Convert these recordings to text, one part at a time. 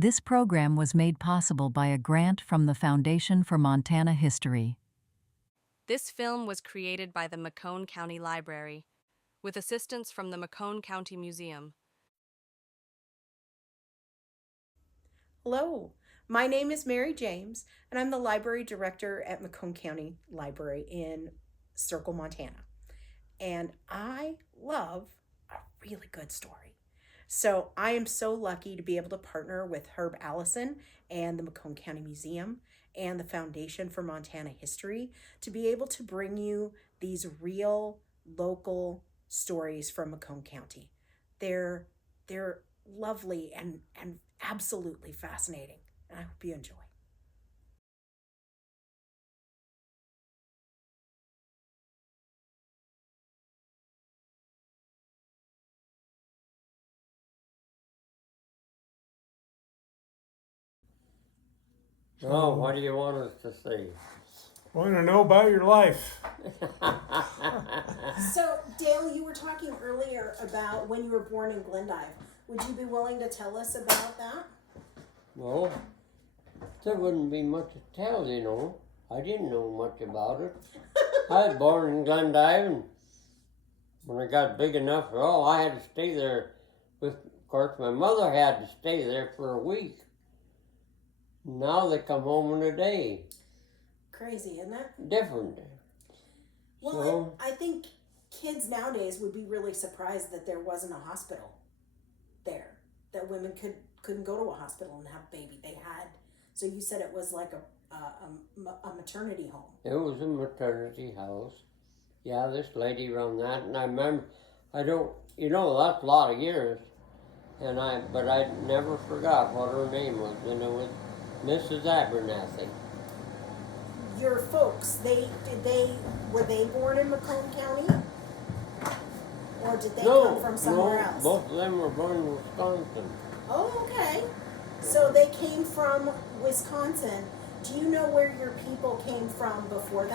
This program was made possible by a grant from the Foundation for Montana History. This film was created by the McCone County Library, with assistance from the McCone County Museum. Hello, my name is Mary James, and I'm the library director at McCone County Library in Circle, Montana. And I love a really good story. So I am so lucky to be able to partner with Herb Allison and the McCone County Museum and the Foundation for Montana History to be able to bring you these real local stories from McCone County. They're lovely and absolutely fascinating, and I hope you enjoy. Oh, what do you want us to see? I want to know about your life. So, Dale, you were talking earlier about when you were born in Glendive. Would you be willing to tell us about that? Well, there wouldn't be much to tell, you know. I didn't know much about it. I was born in Glendive, and when I got big enough, I had to stay there. Of course, my mother had to stay there for a week. Now they come home in a day. Crazy, isn't it? Different. Well, So, I think kids nowadays would be really surprised that there wasn't a hospital there, that women couldn't go to a hospital and have a baby. They had, so you said it was like a maternity home. it was a maternity house. Yeah, this lady run that, and I remember, that's a lot of years, but I never forgot what her name was, and it was Mrs. Abernathy. Your folks, were they born in McCone County? Or did they come from somewhere else? Both of them were born in Wisconsin. Oh, okay. So they came from Wisconsin. Do you know where your people came from before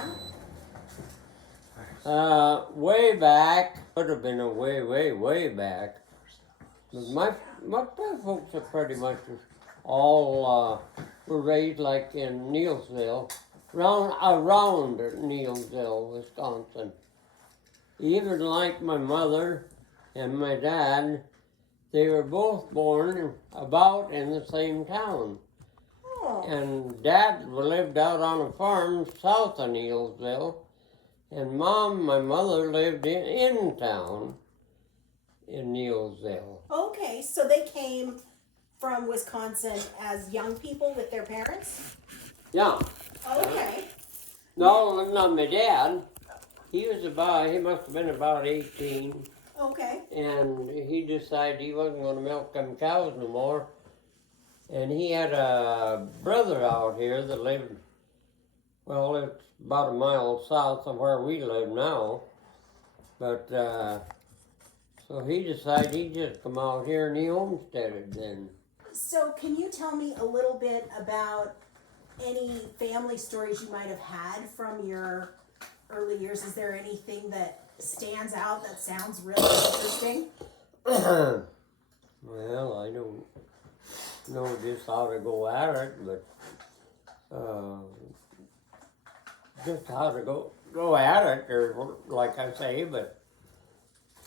that? Way back, could have been a way back. But my folks are pretty much all were raised like in Neilsville, around Neilsville, Wisconsin. Even like my mother and my dad, they were both born about in the same town. Oh. And Dad lived out on a farm south of Neilsville, and my mother lived in town in Neilsville. Okay, so they came from Wisconsin as young people with their parents? Yeah. Okay. No, not my dad. He must have been about 18, Okay. and he decided he wasn't going to milk them cows no more. And he had a brother out here that lived, it's about a mile south of where we live now. But, so he decided he'd just come out here and he homesteaded then. So can you tell me a little bit about any family stories you might have had from your early years? Is there anything that stands out that sounds really interesting? Well, I don't know just how to go at it, but just how to go at it, or like I say, but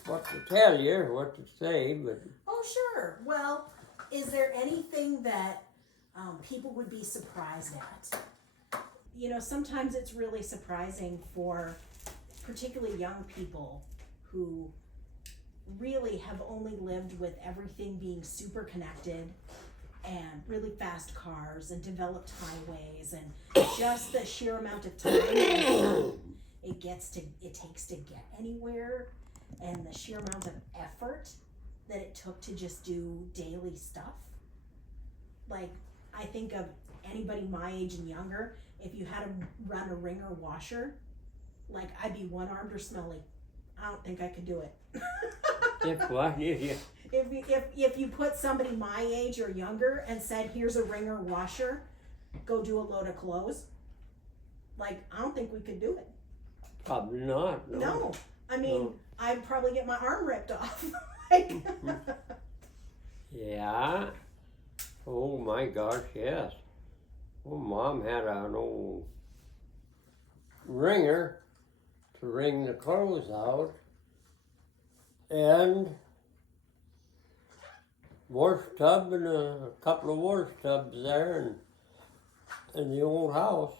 what to tell you, what to say, but... Oh, sure. Well, is there anything that people would be surprised at? You know, sometimes it's really surprising for particularly young people who really have only lived with everything being super connected and really fast cars and developed highways and just the sheer amount of time it takes to get anywhere, and the sheer amount of effort that it took to just do daily stuff. Like, I think of anybody my age and younger, if you had to run a wringer washer, like, I'd be one-armed or smelly. I don't think I could do it. If what? Yeah. If you put somebody my age or younger and said, here's a wringer washer, go do a load of clothes, like, I don't think we could do it. Probably not. No. I mean, No. I'd probably get my arm ripped off. Like, Yeah. Oh, my gosh, yes. Well, Mom had an old wringer to wring the clothes out, and wash tub and a couple of wash tubs there, and in the old house.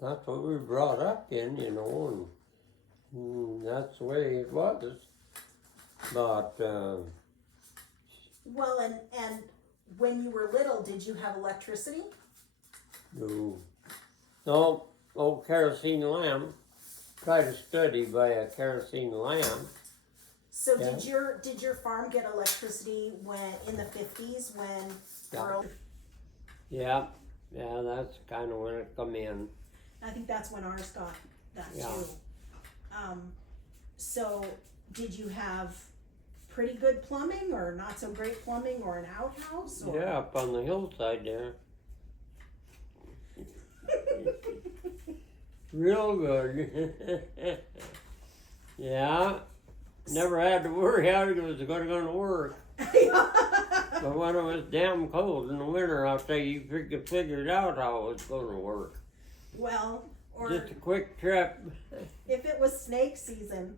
That's what we were brought up in, you know, and that's the way it was. But Well, and when you were little, did you have electricity? no, old kerosene lamp. Try to study by a kerosene lamp. So Yeah. did your farm get electricity when in the 50s when Yeah. Earl? Yeah, that's kind of when it come in. I think that's when ours got that Yeah. too. So did you have pretty good plumbing or not so great plumbing or an outhouse? Or? Yeah, up on the hillside there. Real good. Yeah. Never had to worry how it was going to work. But when it was damn cold in the winter, I'll tell you, you figured out how it was going to work. Well, or Just a quick trip. if it was snake season,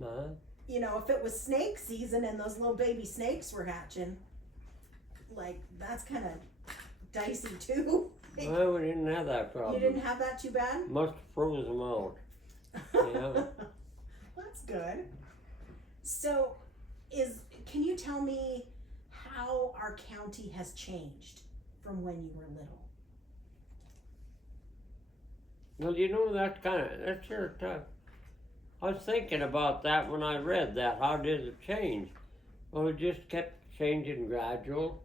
Huh? you know, if it was snake season and those little baby snakes were hatching, like that's kind of dicey too. Well, we didn't have that problem. You didn't have that too bad? Must have froze them out. Yeah. That's good. So, can you tell me how our county has changed from when you were little? Well, you know, that's sure tough. I was thinking about that when I read that. How did it change? Well, it just kept changing gradual,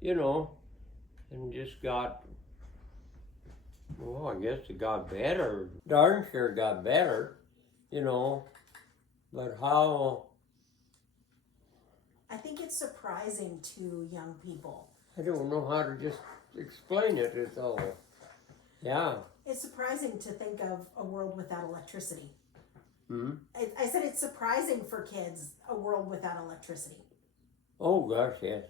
you know, and just got, well, I guess it got better. Darn sure got better, you know, but how, I think it's surprising to young people. I don't know how to just explain it at all. Yeah. It's surprising to think of a world without electricity. Hmm? I said it's surprising for kids, a world without electricity. Oh, gosh, yes.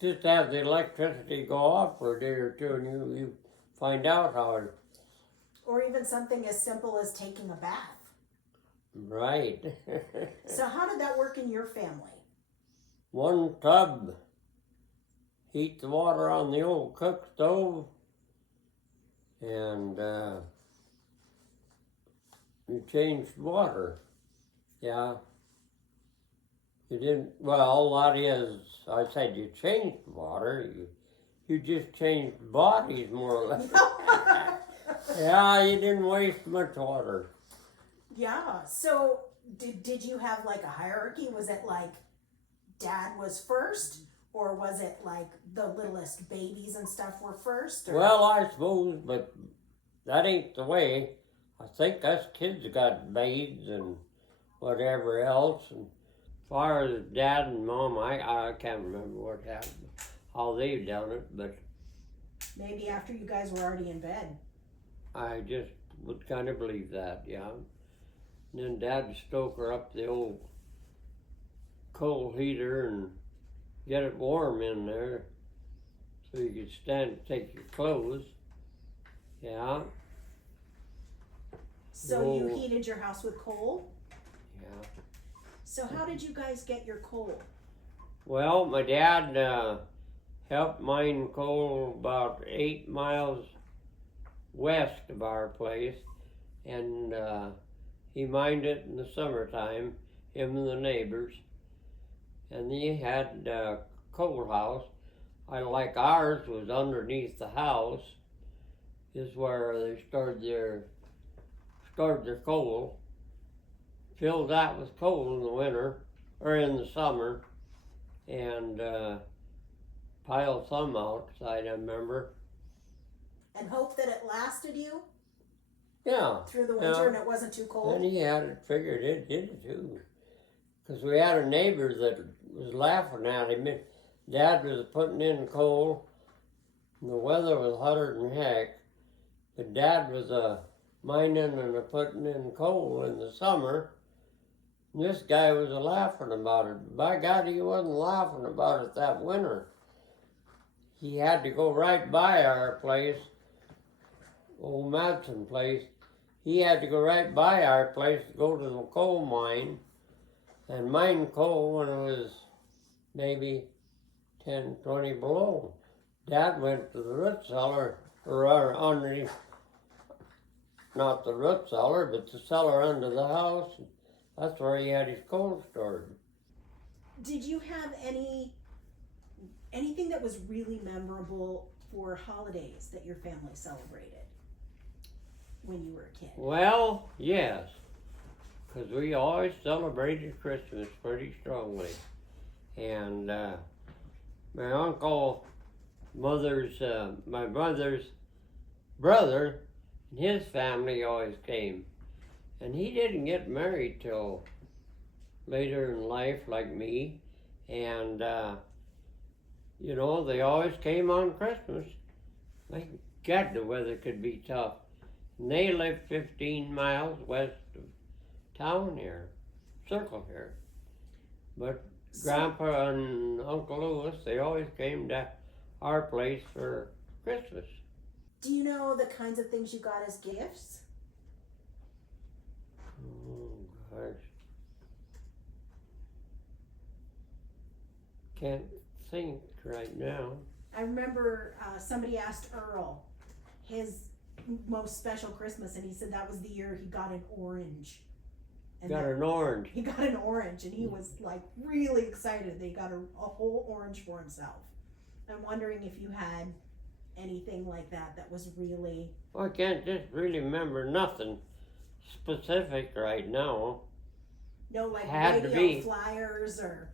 Just have the electricity go off for a day or two and you find out how it, Or even something as simple as taking a bath. right. So how did that work in your family? One tub, heat the water on the old cook stove, and you changed water. Yeah. You didn't, well, that is, I said you changed water, you just changed bodies more or less. Yeah, you didn't waste much water. Yeah. So did you have like a hierarchy? Was it like dad was first? Or was it like the littlest babies and stuff were first? Or? Well, I suppose, but that ain't the way. I think us kids got bathes and whatever else. And as far as dad and mom, I can't remember what happened, how they've done it, but Maybe after you guys were already in bed. I just would kind of believe that, yeah. And then dad would stoke her up the old coal heater and get it warm in there so you could stand to take your clothes. Yeah, So you No. heated your house with coal? yeah. So how did you guys get your coal? Well, my dad helped mine coal about 8 miles west of our place, and he mined it in the summertime, him and the neighbors. And he had a coal house. Like ours was underneath the house, is where they stored their coal. Filled that with coal in the winter, or in the summer, and piled some outside, I remember. And hope that it lasted you Yeah. through the winter Yeah. and it wasn't too cold? And he had it figured it did too. Because we had a neighbor that was laughing at him. Dad was putting in coal, and the weather was hotter than heck. But Dad was mining and putting in coal in the summer. And this guy was laughing about it. By God, he wasn't laughing about it that winter. he had to go right by our place, old Madsen place. He had to go right by our place to go to the coal mine and mine coal when it was maybe 10, 20 below. Dad went to the root cellar, or underneath, not the root cellar, but the cellar under the house. That's where he had his coal stored. Did you have anything that was really memorable for holidays that your family celebrated when you were a kid? Well, yes, because we always celebrated Christmas pretty strongly. And my uncle, my mother's brother, and his family always came. And he didn't get married till later in life, like me. And, you know, they always came on Christmas. My God, the weather could be tough. And they lived 15 miles west of town here, circle here. But Grandpa and Uncle Louis, they always came to our place for Christmas. Do you know the kinds of things you got as gifts? Oh, gosh. Can't think right now. I remember somebody asked Earl his most special Christmas, and he said that was the year he got an orange. And Got an orange. He got an orange, and he was like really excited. They got a whole orange for himself. I'm wondering if you had anything like that was really. Well, I can't just really remember nothing specific right now. No, like Had to radio be. flyers or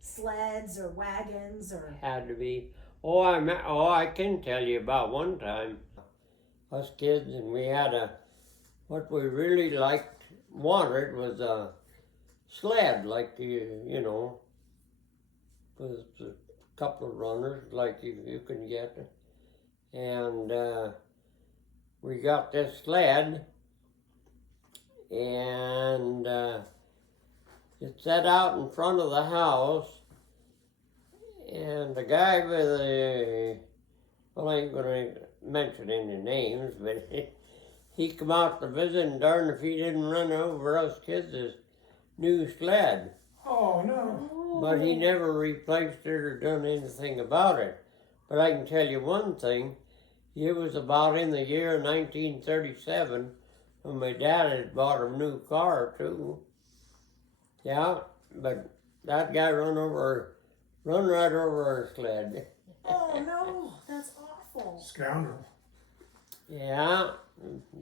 sleds or wagons or. Had to be. Oh, I can tell you about one time. Us kids, and we had what we really wanted was a sled, like you know, with a couple of runners, like you can get. And we got this sled, and it set out in front of the house, and the guy with well, I ain't gonna mention any names, but he come out to visit, and darn if he didn't run over us kids' new sled. Oh, no. But he never replaced it or done anything about it. But I can tell you one thing, it was about in the year 1937 when my dad had bought a new car too. Yeah, but that guy run right over our sled. Oh no, that's awful. Scoundrel. Yeah,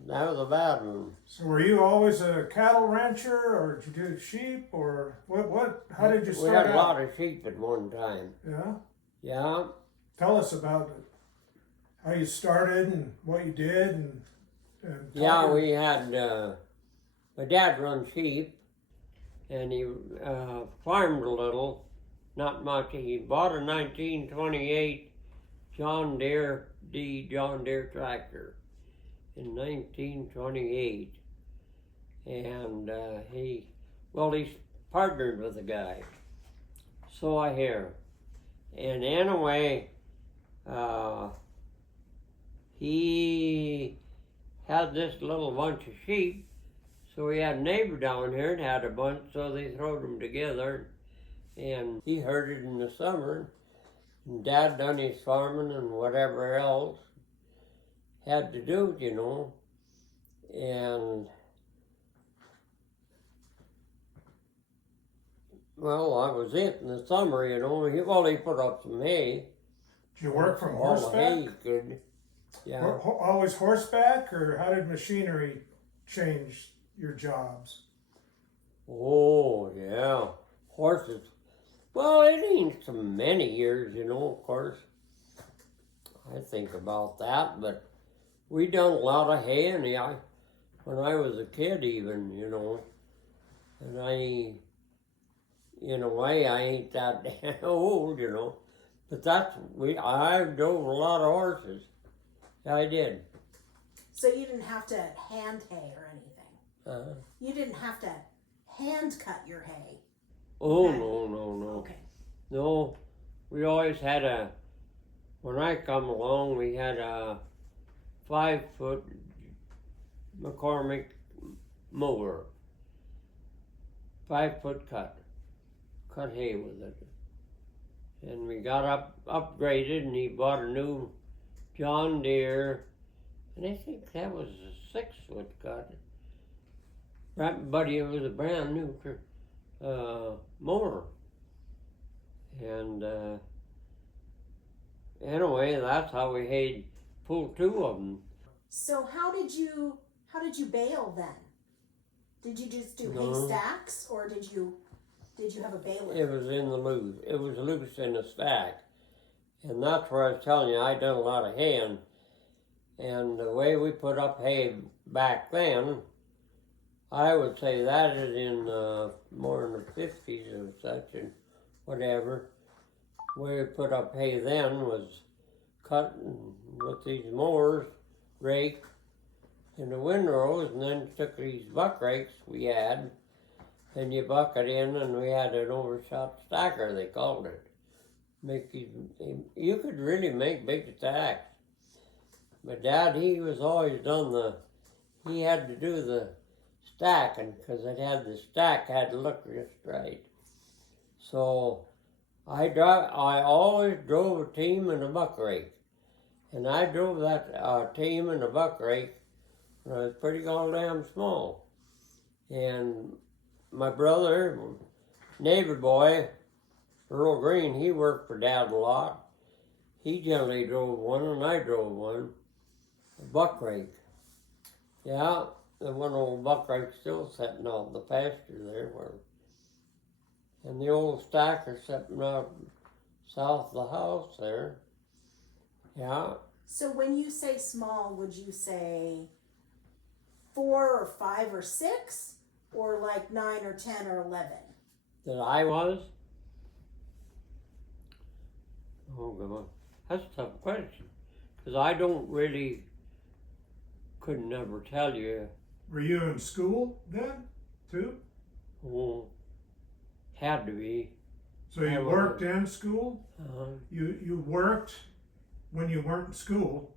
that was a bad one. So were you always a cattle rancher, or did you do sheep, or what? How did you start We had out? a lot of sheep at one time. Yeah? Yeah. Tell us about it. How you started and what you did and Yeah, we had, my dad run sheep, and he farmed a little, not much. He bought a 1928 John Deere tractor in 1928, and he's partnered with a guy, so I hear. And anyway, he had this little bunch of sheep, so he had a neighbor down here and had a bunch, so they throwed them together, and he herded in the summer, and Dad done his farming and whatever else had to do, you know, and well, that was it in the summer, you know. He put up some hay. Did you work from All the horseback? hay good. Yeah. Always horseback, or how did machinery change your jobs? Oh, yeah. Horses. Well, it ain't so many years, you know, of course. I think about that, but we done a lot of hay, and when I was a kid even, you know, and in a way, I ain't that old, you know, but I drove a lot of horses. I did. So you didn't have to hand hay or anything? You didn't have to hand cut your hay? Oh, Okay. no. Okay. No, we always had when I come along, we had a 5-foot McCormick mower, 5-foot cut hay with it. And we got upgraded, and he bought a new John Deere, and I think that was a 6-foot cut. But it was a brand new mower. And anyway, that's how we had pulled 2 of them. So how did you bale then? Did you just do hay stacks, or did you have a baler? It was in the loose. It was loose in the stack. And that's where I was telling you, I done a lot of haying. And the way we put up hay back then, I would say that is in more in the 50s or such and whatever. The way we put up hay then was cut with these mowers, rake, in the windrows, and then took these buck rakes we had, and you buck it in, and we had an overshot stacker, they called it. You could really make big stacks. But Dad, he was always he had to do the stacking, because the stack had to look just right. So I always drove a team and a buck rake. And I drove that team and a buck rake when I was pretty goddamn small. And my brother, neighbor boy, Earl Green, he worked for Dad a lot. He generally drove one, and I drove one, a buck rake. Yeah, the one old buck rake still sitting out in the pasture there. And the old stacker sitting out south of the house there. Yeah. So when you say small, would you say 4 or 5 or 6, or like 9 or 10 or 11? That I was? Oh God, that's a tough question, because I couldn't never tell you. Were you in school then, too? Oh, had to be. So you worked in school? Uh-huh. You worked when you weren't in school.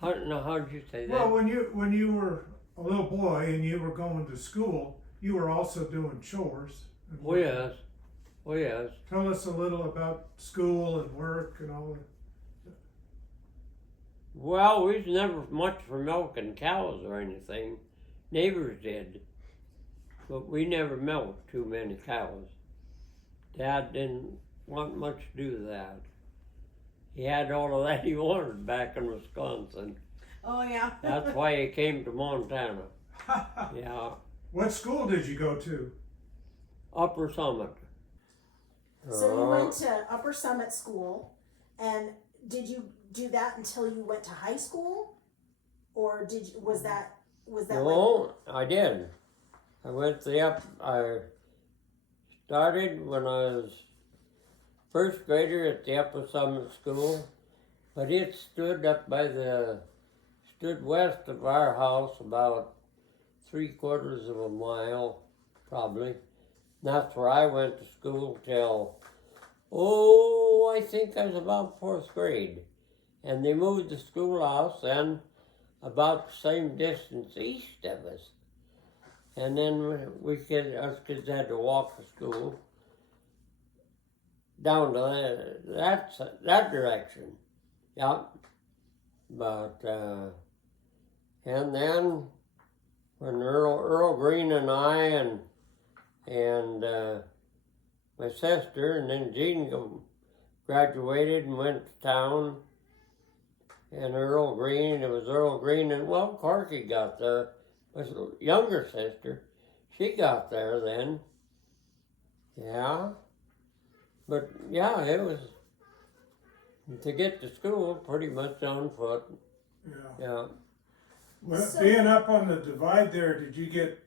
How'd you say that? Well, when you were a little boy and you were going to school, you were also doing chores. Oh yes. Oh yes. Tell us a little about school and work and all that. Well, we was never much for milking cows or anything. Neighbors did. But we never milked too many cows. Dad didn't want much to do with that. He had all of that he wanted back in Wisconsin. Oh yeah. That's why he came to Montana. Yeah. What school did you go to? Upper Summit. So you went to Upper Summit School, and did you do that until you went to high school, or was that No, I did. I went I started when I was first grader at the Upper Summit School, but it stood west of our house about 3/4 of a mile, probably. And that's where I went to school till, I think I was about 4th grade. And they moved the schoolhouse then about the same distance east of us. And then us kids had to walk to school down to that direction. Yeah. But, and then when Earl Green and I and my sister, and then Jean graduated and went to town. And it was Earl Green, and Corky got there. My younger sister, she got there then. Yeah. But yeah, it was to get to school pretty much on foot. Yeah. Well, being up on the divide there, did you get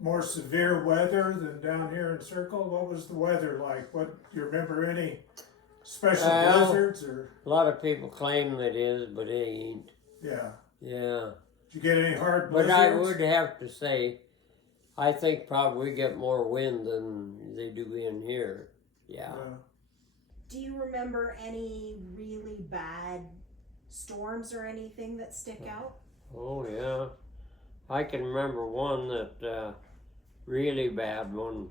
more severe weather than down here in Circle? What was the weather like? Do you remember any special blizzards or? A lot of people claim it is, but it ain't. Yeah. Yeah. Did you get any hard blizzards? But I would have to say, I think probably we get more wind than they do in here. Yeah. Do you remember any really bad storms or anything that stick out? Oh yeah, I can remember one that really bad one,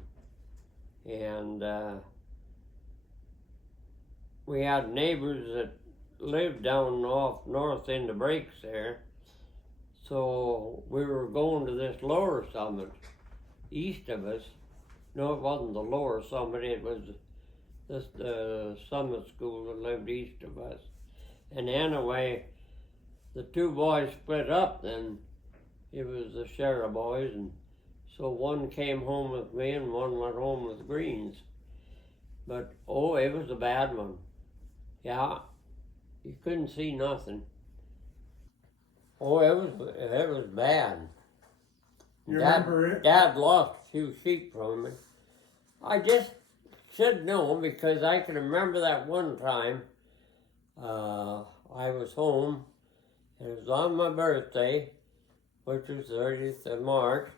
and we had neighbors that lived down off north in the breaks there. So we were going to this lower summit east of us. No, it wasn't the lower summit, it was this summit school that lived east of us. And anyway, the two boys split up then. It was the sheriff boys, and so one came home with me and one went home with Greens. But oh, it was a bad one. Yeah, you couldn't see nothing. Oh, it was bad. You remember it? Dad lost a few sheep from me. I just should know because I can remember that one time. I was home. It was on my birthday, which was 30th of March,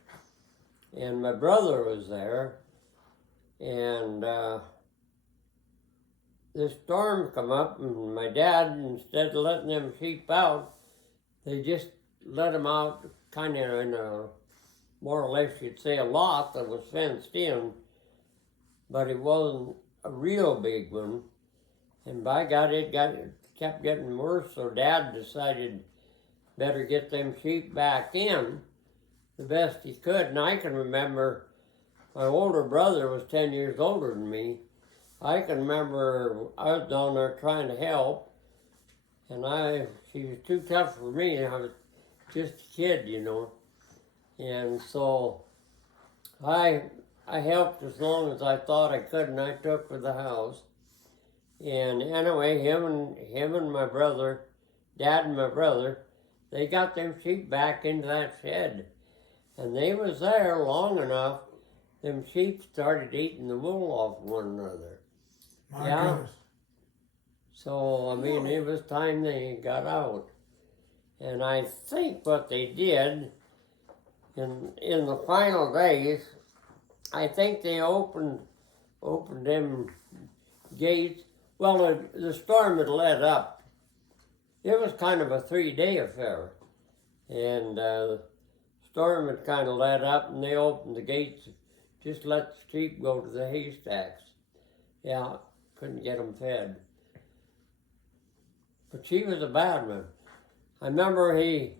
and my brother was there, and this storm come up, and my dad, instead of letting them sheep out, they just let them out kind of in a, more or less you'd say, a lot that was fenced in, but it wasn't a real big one. And by God, it kept getting worse, so Dad decided better get them sheep back in the best he could. And I can remember my older brother was 10 years older than me. I can remember I was down there trying to help, and she was too tough for me. I was just a kid, you know. And so I helped as long as I thought I could, and I took for the house. And anyway, him and my brother, Dad and my brother, they got them sheep back into that shed. And they was there long enough, them sheep started eating the wool off one another. My goodness. So, I mean, it was time they got out. And I think what they did, in the final days, I think they opened them gates. Well, the storm had let up. It was kind of a 3-day affair. And the storm had kind of let up, and they opened the gates, just let the sheep go to the haystacks. Yeah, couldn't get them fed. But she was a bad one. I remember him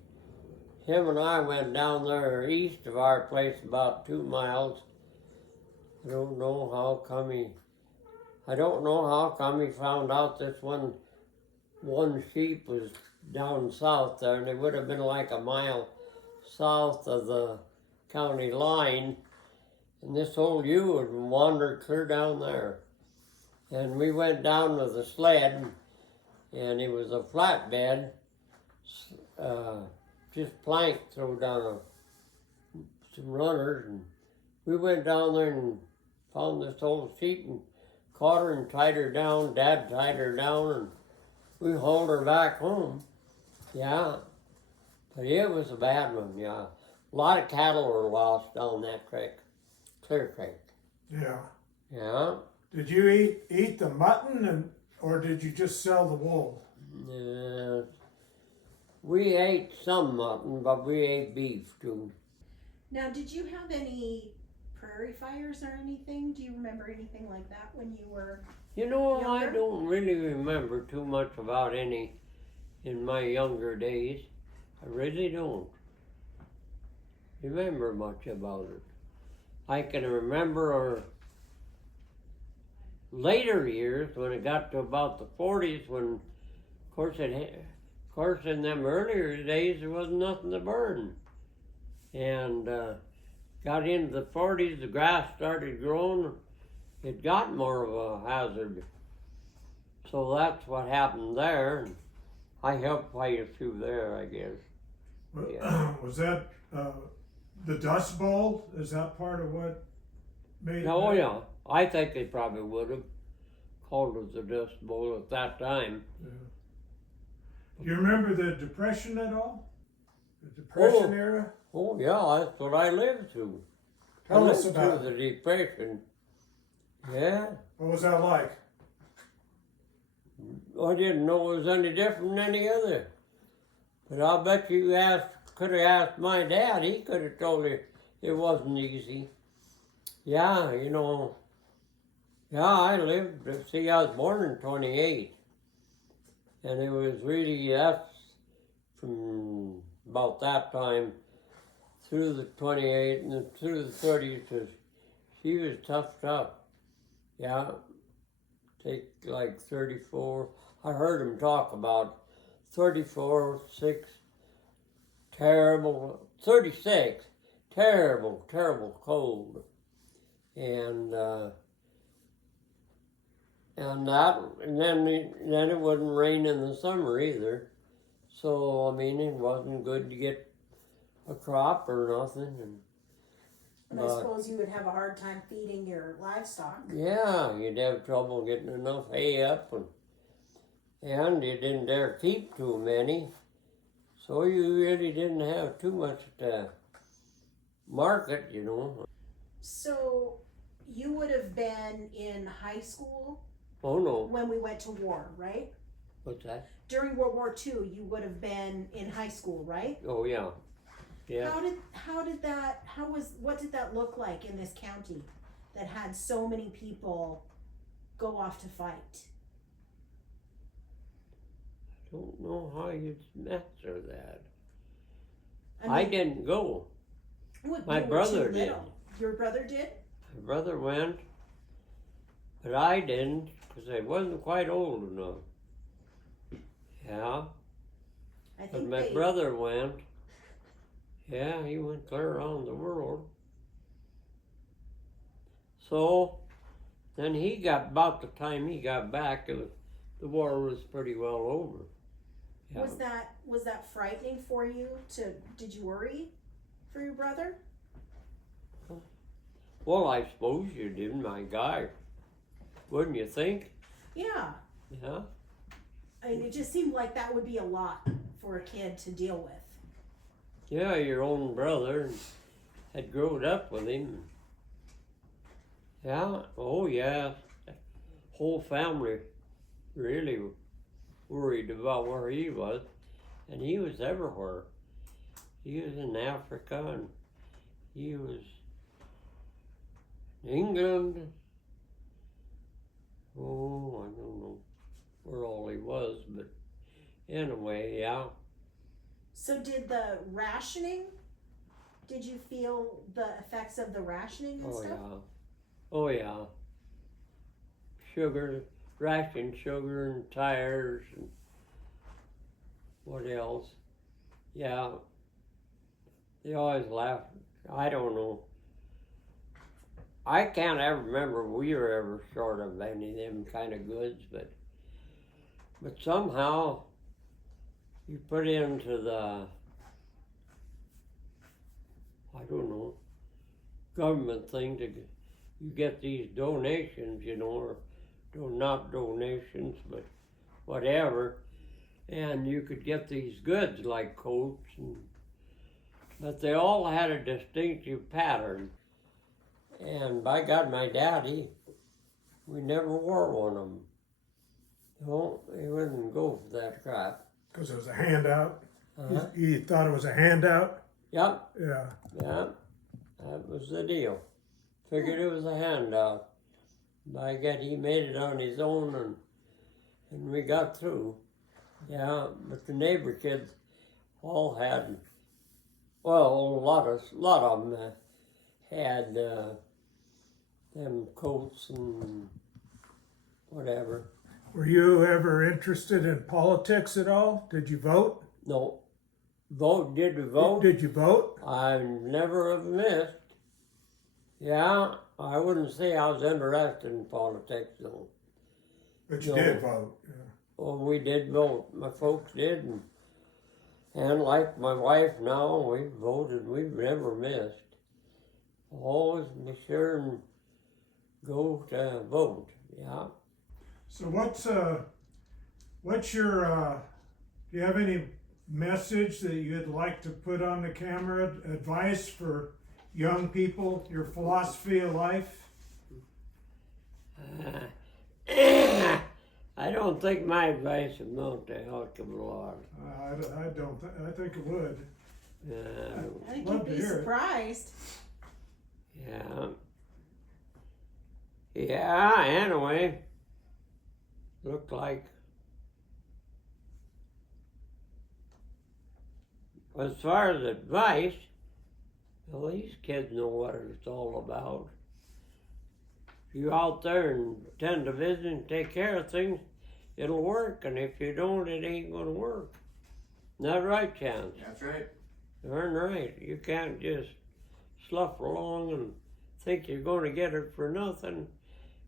and I went down there east of our place about 2 miles. I don't know how come he found out this one sheep was down south there, and it would have been like a mile south of the county line, and this old ewe had wandered clear down there. And we went down with a sled, and it was a flatbed, just plank thrown down some runners, and we went down there and found this old sheep and caught her and tied her down. Dad tied her down, and we hauled her back home. Yeah, but it was a bad one, yeah. A lot of cattle were lost down that creek, Clear Creek. Yeah. Yeah. Did you eat the mutton, or did you just sell the wool? We ate some mutton, but we ate beef too. Now, did you have any prairie fires or anything? Do you remember anything like that when you were You know, younger? I don't really remember too much about any in my younger days. I really don't remember much about it. I can remember later years when it got to about the 40s, when, of course, in them earlier days there wasn't nothing to burn, and got into the 40s, the grass started growing. It got more of a hazard. So that's what happened there, and I helped fight us through there, I guess. Yeah. Was that the Dust Bowl? Is that part of what made it? Oh yeah, I think they probably would have called it the Dust Bowl at that time. Yeah. Do you remember the Depression at all? The Depression era? Oh yeah, that's what I lived through. Tell I us lived about through it. the Depression. Yeah. What was that like? I didn't know it was any different than any other. But I'll bet you could have asked my dad, he could have told you it wasn't easy. Yeah, you know, yeah, I lived, see, I was born in 28. And it was really, that's from about that time through the 28 and then through the 30s, she was tough. Yeah, take like 34. I heard him talk about 34, 6, terrible, 36, terrible cold. And then it wouldn't rain in the summer either. So, I mean, it wasn't good to get a crop or nothing. And I suppose you would have a hard time feeding your livestock. Yeah, you'd have trouble getting enough hay up, and you didn't dare keep too many. So you really didn't have too much to market, you know. So you would have been in high school Oh no, when we went to war, right? what's that? During World War II, you would have been in high school, right? Oh yeah, yeah. What did that look like in this county that had so many people go off to fight? Don't know how you'd answer that. I I mean, didn't go. My you were brother too did. little. Your brother did? My brother went, but I didn't because I wasn't quite old enough. Yeah, I but think my they, brother went. Yeah, he went clear around the world. So then he got, about the time he got back, the war was pretty well over. Yeah. was that frightening for you? Did you worry for your brother? Well, I suppose you did, my guy. Wouldn't you think? Yeah. Yeah. I mean, it just seemed like that would be a lot for a kid to deal with. Yeah, your own brother had grown up with him. Yeah, oh yeah. Whole family really worried about where he was. And he was everywhere. He was in Africa and he was in England. Oh, I don't know where all he was, but anyway, yeah. So did you feel the effects of the rationing and Oh stuff? yeah. Oh yeah. Ration sugar and tires and what else? Yeah. They always laugh. I don't know. I can't ever remember we were ever short of any of them kind of goods, but somehow you put into the, I don't know, government thing you get these donations, you know, or not donations, but whatever, and you could get these goods like coats, but they all had a distinctive pattern. And by God, my daddy, we never wore one of them. No, he wouldn't go for that crap. Because it was a handout. Uh-huh. He thought it was a handout. Yep, Yeah. that was the deal. Figured it was a handout. By God, he made it on his own, and we got through. Yeah, but the neighbor kids all had, well, a lot of them had them coats and whatever. Were you ever interested in politics at all? Did you vote? No. Did you vote? Did you vote? I never have missed. Yeah, I wouldn't say I was interested in politics though. But you No. did vote. Yeah. Well, we did vote. My folks did, and like my wife now, we voted. We've never missed. Always be sure and go to vote. Yeah. So what's your do you have any message that you'd like to put on the camera, advice for young people, your philosophy of life? I don't don't think my advice would mount to help him a lot. I don't. I think it would. Yeah, I think Love you'd to be hear it. surprised. yeah. Yeah, anyway. Looked like, as far as advice, well, these kids know what it's all about. If you're out there and tend to visit and take care of things, it'll work. And if you don't, it ain't gonna work. Not right, Chance? That's right. Darn right. You can't just slough along and think you're gonna get it for nothing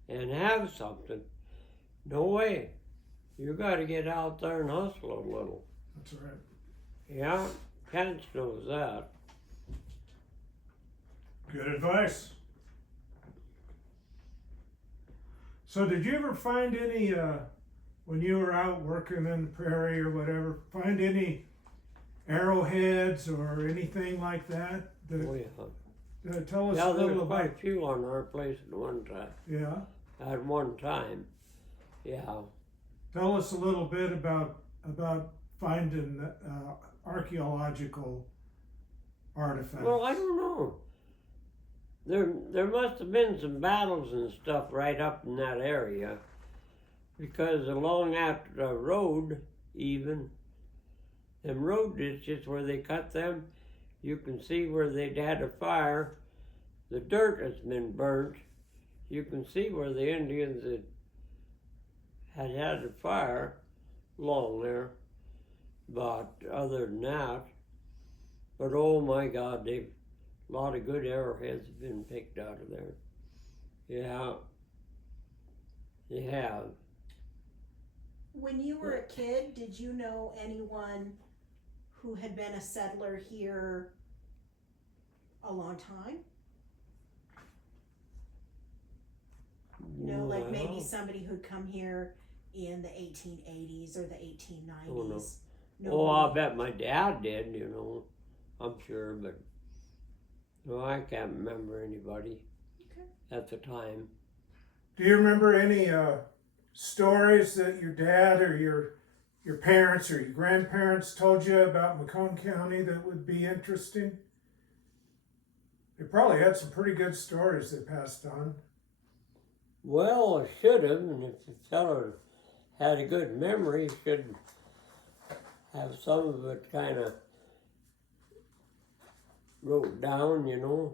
and have something. No way. You gotta get out there and hustle a little. That's right. Yeah, Chance knows that. Good advice. So, did you ever find any, when you were out working in the prairie or whatever, find any arrowheads or anything like that? Oh, yeah. Tell us Yeah, a there little was quite about. a few on our place at one time. Yeah. At one time. Yeah. Tell us a little bit about finding archaeological artifacts. Well, I don't know. There must have been some battles and stuff right up in that area, because along after the road, even them road ditches where they cut them, you can see where they'd had a fire. The dirt has been burnt. You can see where the Indians had a fire along there. But other than that, but oh my God, a lot of good arrowheads have been picked out of there. Yeah, they have. When you were a kid, did you know anyone who had been a settler here a long time? You know, like maybe Well, somebody who'd come here in the 1880s or the 1890s. Oh, no. Nobody. Oh, I bet my dad did, I'm sure, but no, I can't remember anybody Okay. at the time. Do you remember any stories that your dad or your parents or your grandparents told you about McCone County that would be interesting? They probably had some pretty good stories they passed on. Well, I should have, and if the fellow had a good memory, he should have some of it kind of wrote down,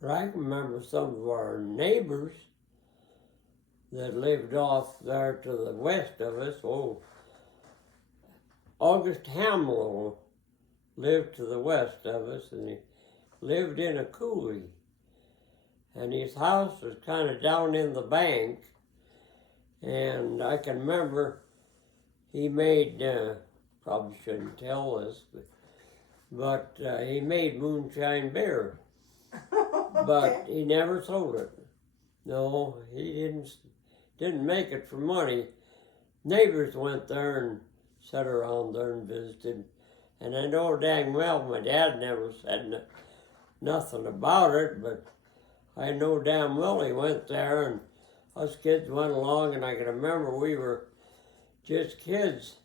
But I can remember some of our neighbors that lived off there to the west of us. Oh, August Hamlow lived to the west of us, and he lived in a coulee. And his house was kind of down in the bank. And I can remember he made, probably shouldn't tell this, but he made moonshine beer. But he never sold it. No, he didn't make it for money. Neighbors went there and sat around there and visited. And I know dang well my dad never said nothing about it, but I know damn well he went there, and us kids went along, and I can remember we were just kids.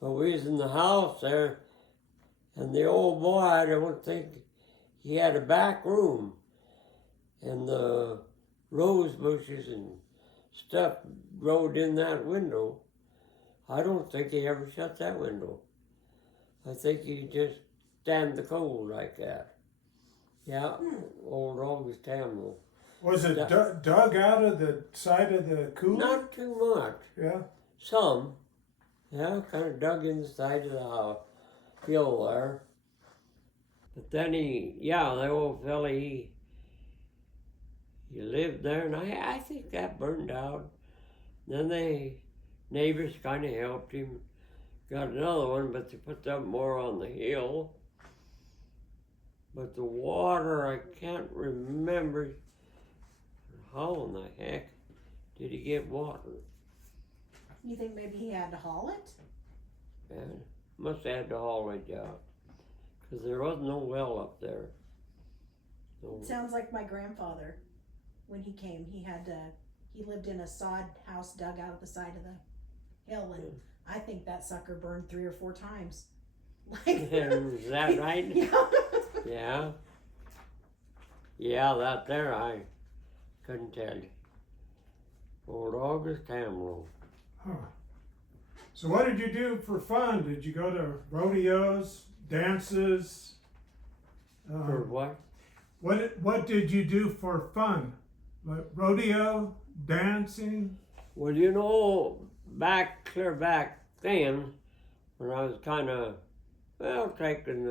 But we was in the house there, and the old boy, I don't think he had a back room, and the rose bushes and stuff growed in that window. I don't think he ever shut that window. I think he just stand the cold like that. Yeah, old August Hamlow. Was it dug out of the side of the coulee? Not too much. Yeah. Some. Yeah, kind of dug in the side of the hill there. But then the old fella, he lived there, and I think that burned out. Then neighbors kind of helped him. Got another one, but they put that more on the hill. But the water, I can't remember how in the heck did he get water. You think maybe he had to haul it? Yeah, must have had to haul it out, because there was no well up there. So, Sounds like my grandfather. When he came, he lived in a sod house dug out of the side of the hill, and I think that sucker burned 3 or 4 times. Like, Is that right? yeah. Yeah. Yeah, that there I couldn't tell you. Old August Hamlow. Huh. So what did you do for fun? Did you go to rodeos, dances? For what? What did you do for fun? Like rodeo, dancing? Well, clear back then, when I was kind of, taking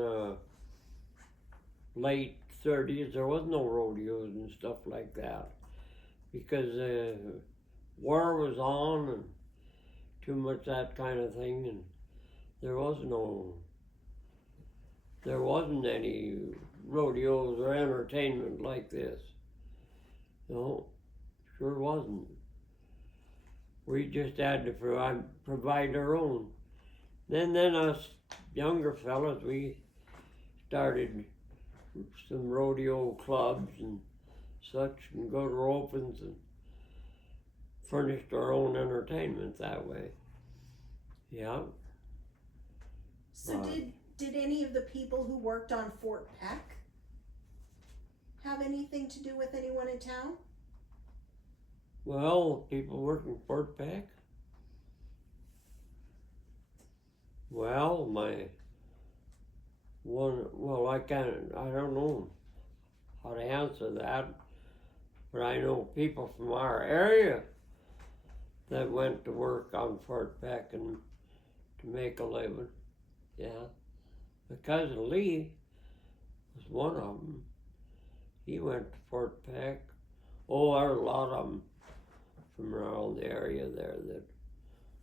late 30s, there was no rodeos and stuff like that. Because war was on and too much that kind of thing, and there wasn't any rodeos or entertainment like this. No, sure wasn't. We just had to provide our own. Then us younger fellas, we started some rodeo clubs and such, and go to opens and furnished our own entertainment that way. Yeah. So did any of the people who worked on Fort Peck have anything to do with anyone in town? Well, people working Fort Peck. Well, I don't know how to answer that, but I know people from our area that went to work on Fort Peck and to make a living. Yeah. My cousin Lee was one of them. He went to Fort Peck. Oh, there were a lot of them from around the area there that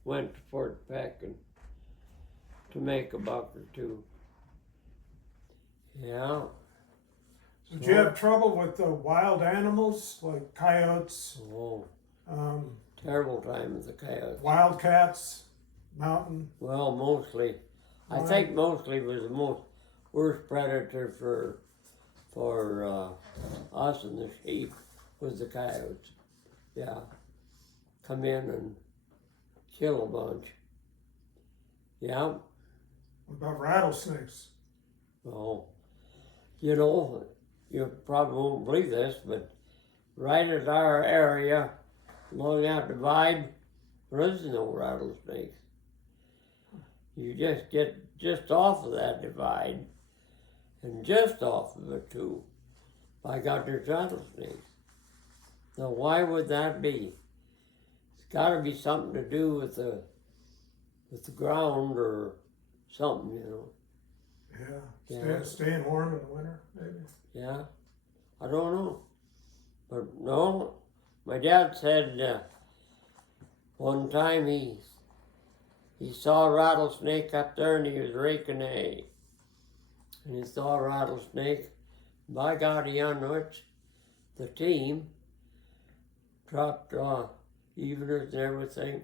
went to Fort Peck and to make a buck or two. Yeah. So did you have trouble with the wild animals like coyotes, Oh, terrible time with the coyotes. wildcats, mountain? Well, mostly, I Why? think mostly was the worst predator for us and the sheep was the coyotes. Yeah, come in and kill a bunch. Yeah. What about rattlesnakes? Well, you probably won't believe this, but right at our area, along that divide, there is no rattlesnakes. You just get just off of that divide, and just off of it too. By God, there's rattlesnakes. Now, why would that be? It's got to be something to do with the ground or something, Yeah. Staying warm in the winter, maybe. Yeah, I don't know. But no, my dad said one time he saw a rattlesnake up there and he was raking hay. And he saw a rattlesnake. By God, he unhooked the team, dropped eveners and everything,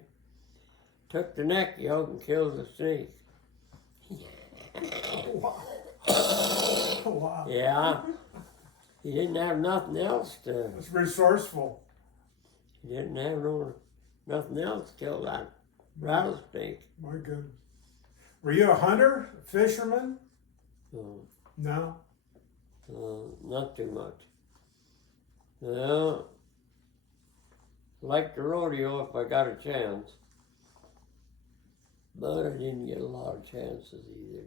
took the neck out and killed the snake. Wow. Oh, wow. Yeah, he didn't have nothing else to. It's resourceful. He didn't have nothing else to kill that rattlesnake. My goodness. Were you a hunter, a fisherman? No, No. not too much. No, like the rodeo if I got a chance, but I didn't get a lot of chances either.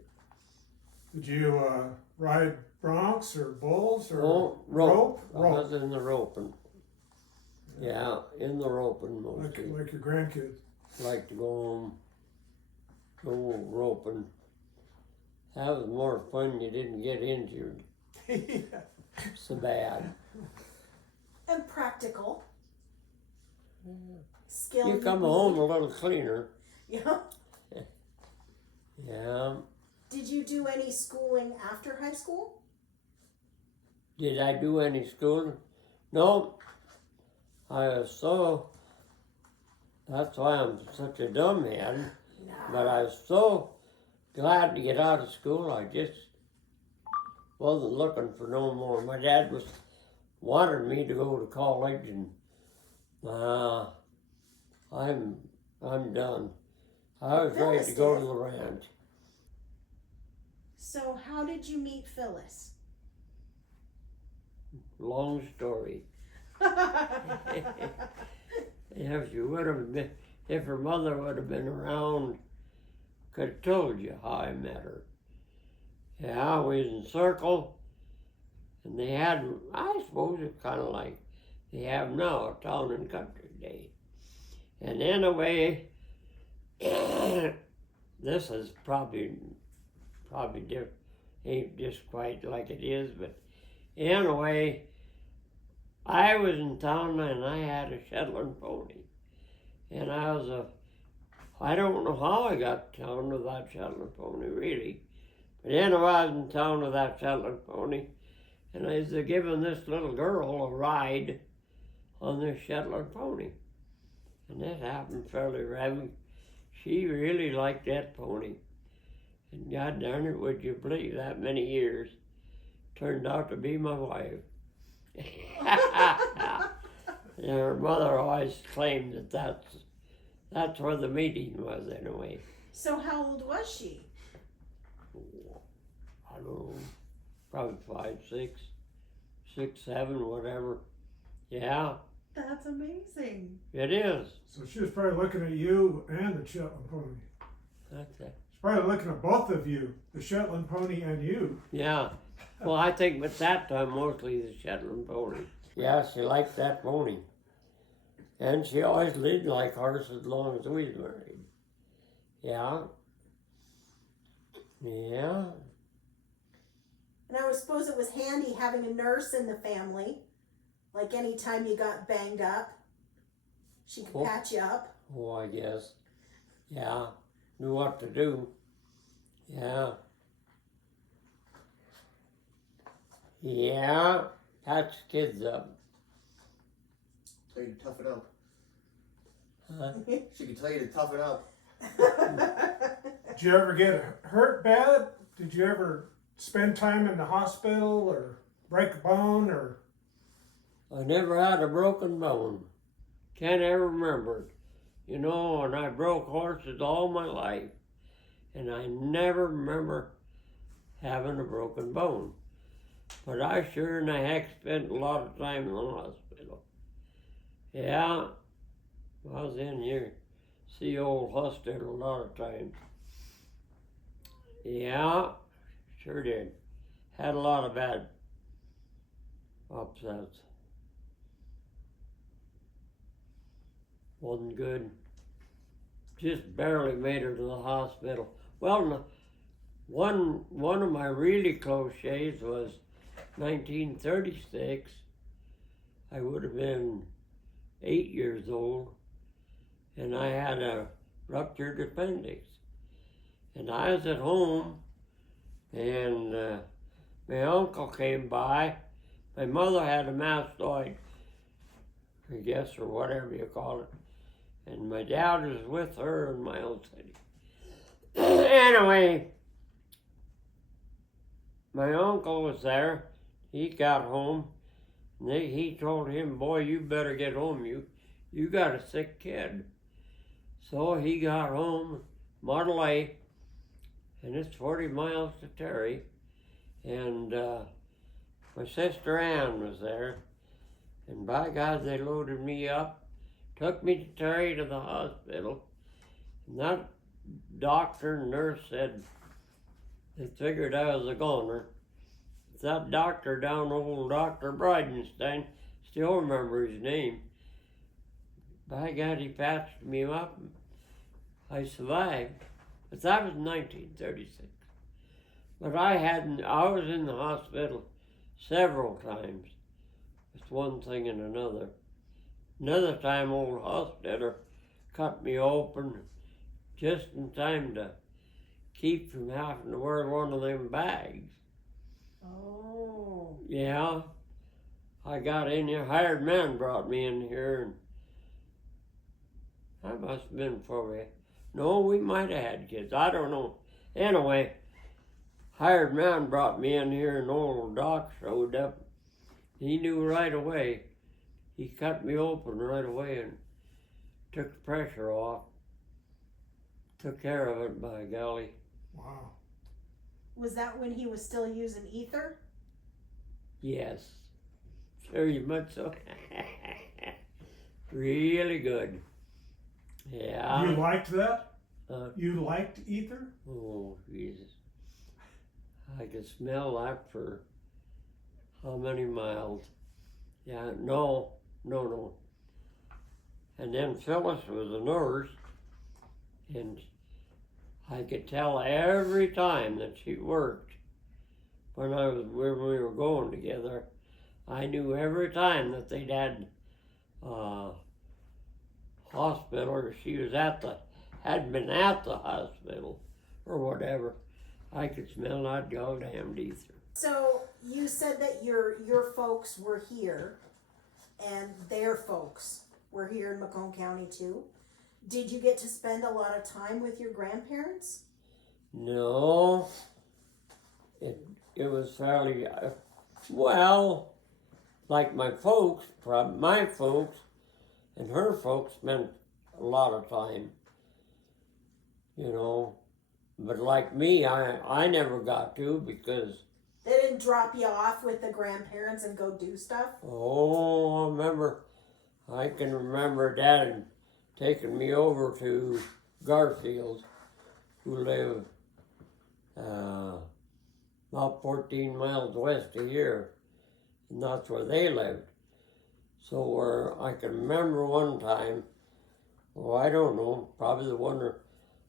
Did you ride broncs or bulls or Oh, rope. I Rope. was in the roping. Yeah, in the roping mostly. Like your grandkids. Like to go roping. That was more fun. You didn't get injured Yeah. so bad. And practical. Skill. You come home a little cleaner. Yeah. Yeah. Did you do any schooling after high school? Did I do any schooling? No. I was so. That's why I'm such a dumbhead. No. But I was so glad to get out of school. I just wasn't looking for no more. My dad wanted me to go to college, and I'm done. I was ready Phyllis to go did. to the ranch. So how did you meet Phyllis? Long story. If she would have been, if her mother would have been around, could have told you how I met her. Yeah, we was in Circle, and they had, I suppose it's kind of like they have now, a town and country day. And anyway, this is probably different, ain't just quite like it is, but anyway, I was in town and I had a Shetland pony. And I don't know how I got to town with that Shetland pony, really. But anyway, I was in town with that Shetland pony, and I was giving this little girl a ride on this Shetland pony. And that happened fairly rapid. She really liked that pony. And God darn it, would you believe that many years turned out to be my wife. And her mother always claimed that that's where the meeting was anyway. So how old was she? I don't know, probably 5, 6, 6, 7, whatever. Yeah, That's amazing. it is. So she was probably looking at you and the Shetland pony. That's it. She's probably looking at both of you, the Shetland pony and you. Yeah. Well, I think at that time mostly the Shetland pony. Yeah, she liked that pony. And she always lived like horses as long as we was married. Yeah. Yeah. And I would suppose it was handy having a nurse in the family. Like anytime you got banged up, she could Oh. patch you up. Oh, I guess. Yeah. Knew what to do. Yeah. Yeah. Patch kids up. Tell you to toughen up. Huh? She can tell you to toughen up. Did you ever get hurt bad? Did you ever spend time in the hospital or break a bone or? I never had a broken bone. Can't ever remember it. You know, and I broke horses all my life, and I never remember having a broken bone. But I sure in the heck spent a lot of time in the hospital. Yeah, I was in here, see old hospital a lot of times. Yeah, sure did. Had a lot of bad upsets. Wasn't good. Just barely made her to the hospital. Well, one of my really close shaves was 1936. I would have been 8 years old, and I had a ruptured appendix. And I was at home, and my uncle came by. My mother had a mastoid, I guess, or whatever you call it. And my dad was with her in my old city. Anyway, my uncle was there. He got home. And he told him, boy, you better get home. You got a sick kid. So he got home, Model A, and it's 40 miles to Terry. And my sister Ann was there. And by God, they loaded me up, took me to Terry to the hospital. And that doctor and nurse said they figured I was a goner. That doctor down, old Dr. Bridenstine, still remember his name. By God, he patched me up. I survived. But that was 1936. But I was in the hospital several times. It's one thing and another. Another time, old hospital cut me open just in time to keep from having to wear one of them bags. Oh. Yeah. I got in here, hired man brought me in here, and that must have been for me. No, we might have had kids. I don't know. Anyway, hired man brought me in here, and old Doc showed up. He knew right away. He cut me open right away and took the pressure off. took care of it, by golly. Wow. Was that when he was still using ether? Yes, very much so. Really good. Yeah. You liked that? Uh, You liked ether? oh, Jesus. I could smell that for how many miles? Yeah, no. And then Phyllis was a nurse, and I could tell every time that she worked when we were going together. I knew every time that they'd had hospital, or she was had been at the hospital or whatever. I could smell that goddamn ether. So you said that your folks were here, and their folks were here in McCone County too. Did you get to spend a lot of time with your grandparents? No, it was fairly well, like my folks and her folks spent a lot of time, you know. But like me, I never got to, because They didn't drop you off with the grandparents and go do stuff? I can remember Dad taking me over to Garfield, who lived about 14 miles west of here, and that's where they lived. So I can remember one time, I don't know, probably the one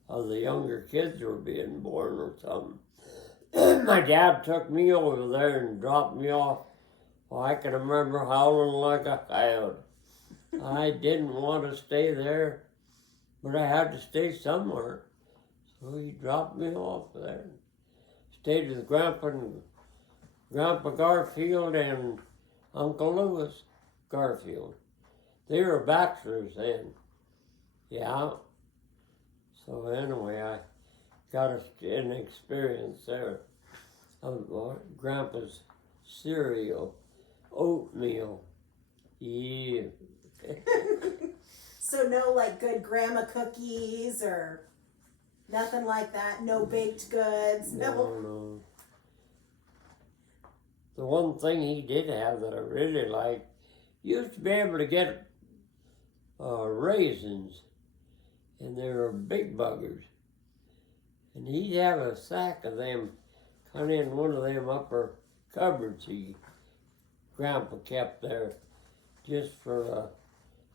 of the younger kids were being born or something. My dad took me over there and dropped me off. I can remember howling like a coyote. I didn't want to stay there, but I had to stay somewhere. So he dropped me off there. Stayed with Grandpa Garfield and Uncle Lewis Garfield. They were bachelors then. Yeah. So anyway, I got an experience there of Grandpa's cereal, oatmeal. Yeah. So no like good grandma cookies or nothing like that? No baked goods? No. The one thing he did have that I really liked, you used to be able to get raisins, and they were big buggers. And he'd have a sack of them kind of in one of them upper cupboards Grandpa kept there, just for,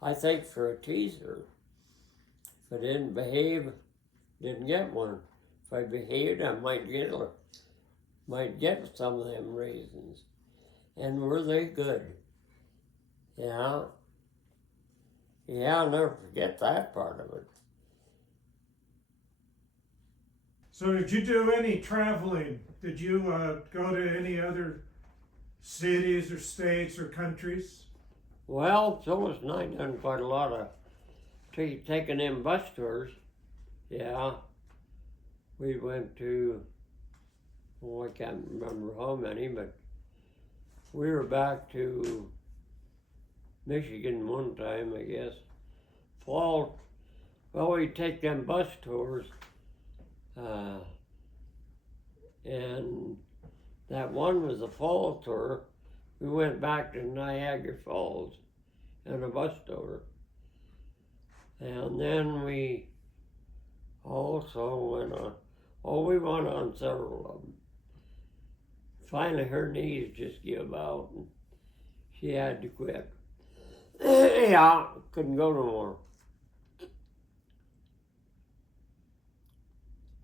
I think for a teaser. If I didn't behave, didn't get one. If I behaved, I might get some of them raisins. And were they good? Yeah. Yeah, I'll never forget that part of it. So did you do any traveling? Did you go to any other cities or states or countries? Well, Phyllis and I done quite a lot of taking them bus tours. Yeah. We went to, I can't remember how many, but we were back to Michigan one time, I guess. Well, we'd take them bus tours, and that one was a fall tour. We went back to Niagara Falls in a bus tour. And then we also went we went on several of them. Finally, her knees just gave out, and she had to quit. Yeah, couldn't go no more.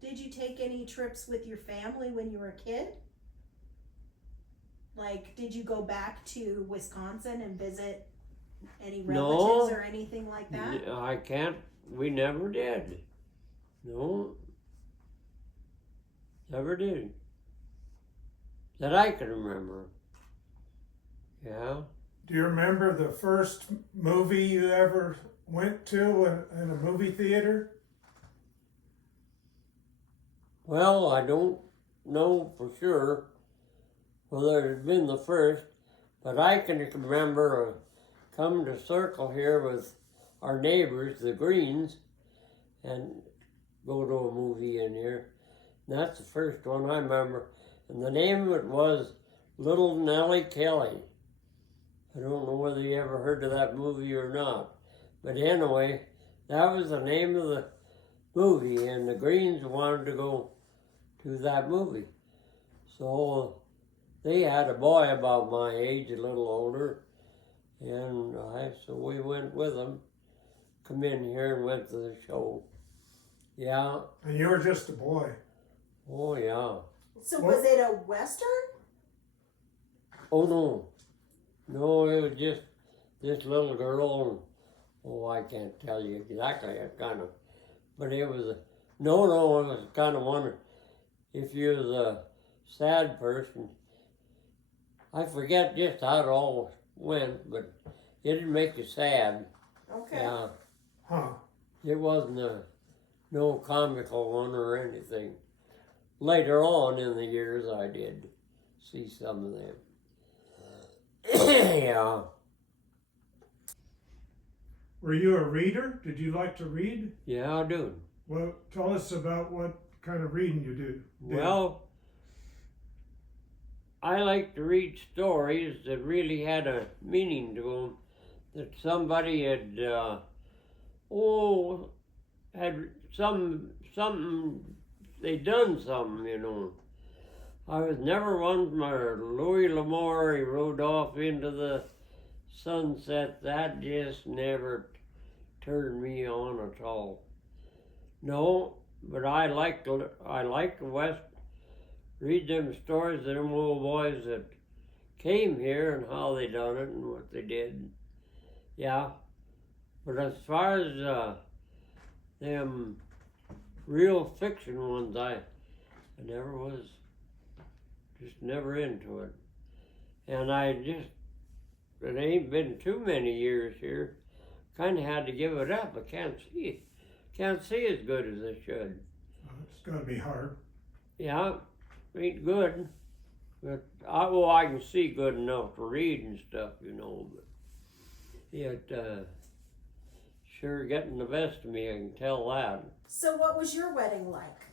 Did you take any trips with your family when you were a kid? Like, did you go back to Wisconsin and visit any relatives or anything like that? We never did. No. Never did. That I can remember. Yeah. Do you remember the first movie you ever went to in a movie theater? Well, I don't know for sure whether it had been the first, but I can remember coming to Circle here with our neighbors, the Greens, and go to a movie in here. And that's the first one I remember. And the name of it was Little Nellie Kelly. I don't know whether you ever heard of that movie or not. But anyway, that was the name of the movie, and the Greens wanted to go to that movie. So they had a boy about my age, a little older, and so we went with them, come in here and went to the show. Yeah. And you were just a boy. Oh, yeah. So was it a Western? Oh, no. No, it was just this little girl, and, oh, I can't tell you exactly, it kind of, but it was, it was kind of one, if you was a sad person, I forget just how it all went, but it didn't make you sad. Okay. Yeah. Huh. It wasn't no comical one or anything. Later on in the years, I did see some of them. Yeah. Were you a reader? Did you like to read? Yeah, I do. Well, tell us about what kind of reading you do. Well, I like to read stories that really had a meaning to them, that somebody had, had something, they done something, you know. I was never one where Louis L'Amour, he rode off into the sunset. That just never turned me on at all. No, but I like the West. Read them stories of them old boys that came here and how they done it and what they did. Yeah, but as far as them real fiction ones, I never was. Just never into it. And it ain't been too many years here. Kind of had to give it up. I can't see as good as I should. It's going to be hard. Yeah, ain't good. But I can see good enough to read and stuff, you know. But it sure getting the best of me, I can tell that. So what was your wedding like?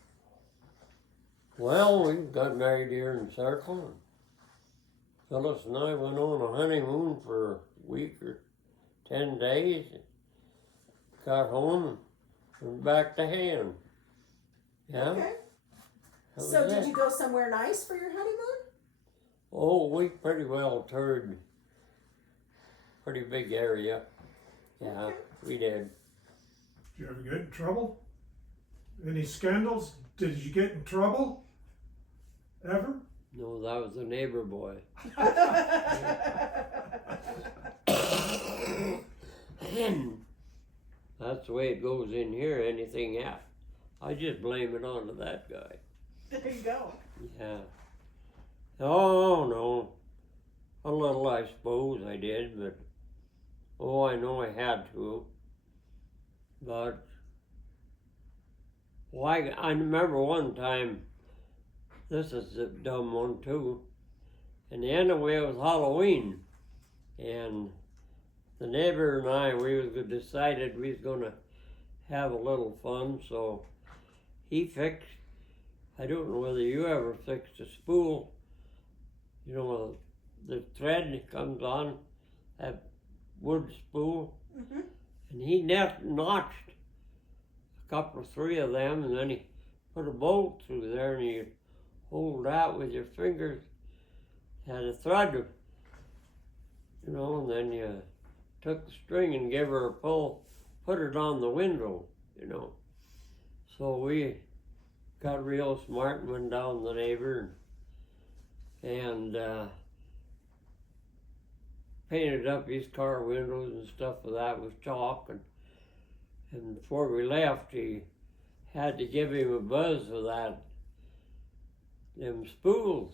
Well, we got married here in Circle. Phyllis and I went on a honeymoon for a week or 10 days. Got home and went back to Han. Yeah. Okay. that So was did it. you go somewhere nice for your honeymoon? Oh, we pretty well toured pretty big area. Yeah, Okay. we did. Did you ever get in trouble? Any scandals? Did you get in trouble? Ever? No, that was a neighbor boy. That's the way it goes in here. Anything happens, I just blame it on to that guy. There you go. Yeah. Oh, no. A little, I suppose I did, but I know I had to. But I remember one time, this is a dumb one too, and anyway, it was Halloween, and the neighbor and I, decided we was gonna have a little fun, so he fixed, I don't know whether you ever fixed a spool, you know, the thread comes on, that wood spool, Mm-hmm. and he notched a couple of 3 of them, and then he put a bolt through there, and you hold that with your fingers, had a thread, you know, and then you took the string and gave her a pull, put it on the window, you know. So we got real smart and went down the neighbor and painted up his car windows and stuff with that with chalk, and before we left, he had to give him a buzz for them spools.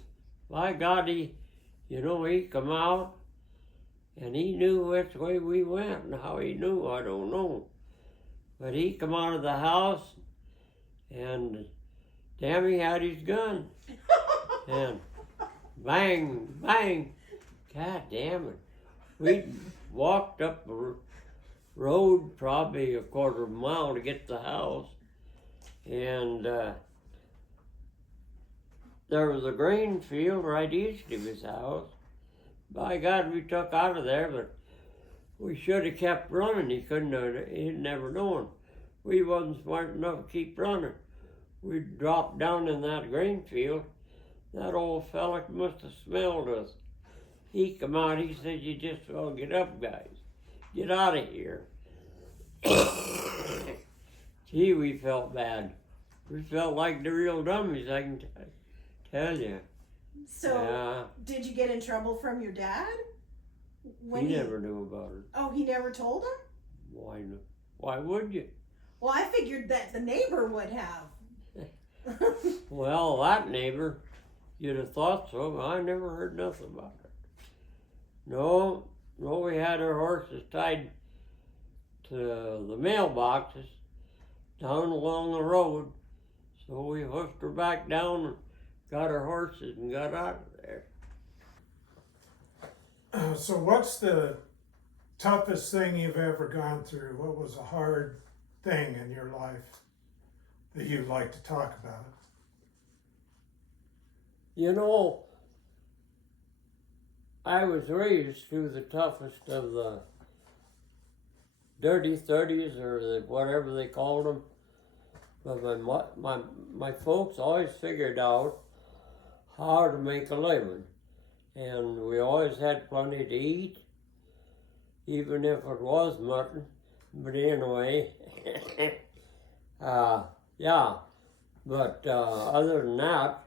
By God, he come out and he knew which way we went, and how he knew, I don't know. But he come out of the house and damn, he had his gun. And bang, bang, God damn it. We walked up the road probably a quarter of a mile to get to the house, And there was a grain field right east of his house. By God, we took out of there, but we should have kept running. He'd never known. We wasn't smart enough to keep running. We dropped down in that grain field. That old fella must have smelled us. He come out, he said, "You just well get up, guys. Get out of here." Gee, we felt bad. We felt like the real dummies, I can tell you. So, Yeah, did you get in trouble from your dad? he never knew about it. Oh, he never told him? Why not? Why would you? Well, I figured that the neighbor would have. Well, that neighbor, you'd have thought so. I never heard nothing about it. No, we had our horses tied to the mailboxes down along the road. So we hooked her back down and got our horses and got out of there. So what's the toughest thing you've ever gone through? What was a hard thing in your life that you'd like to talk about? You know, I was raised through the toughest of the dirty 30s or whatever they called them. But my folks always figured out how to make a living. And we always had plenty to eat, even if it was mutton. But anyway, yeah. But other than that,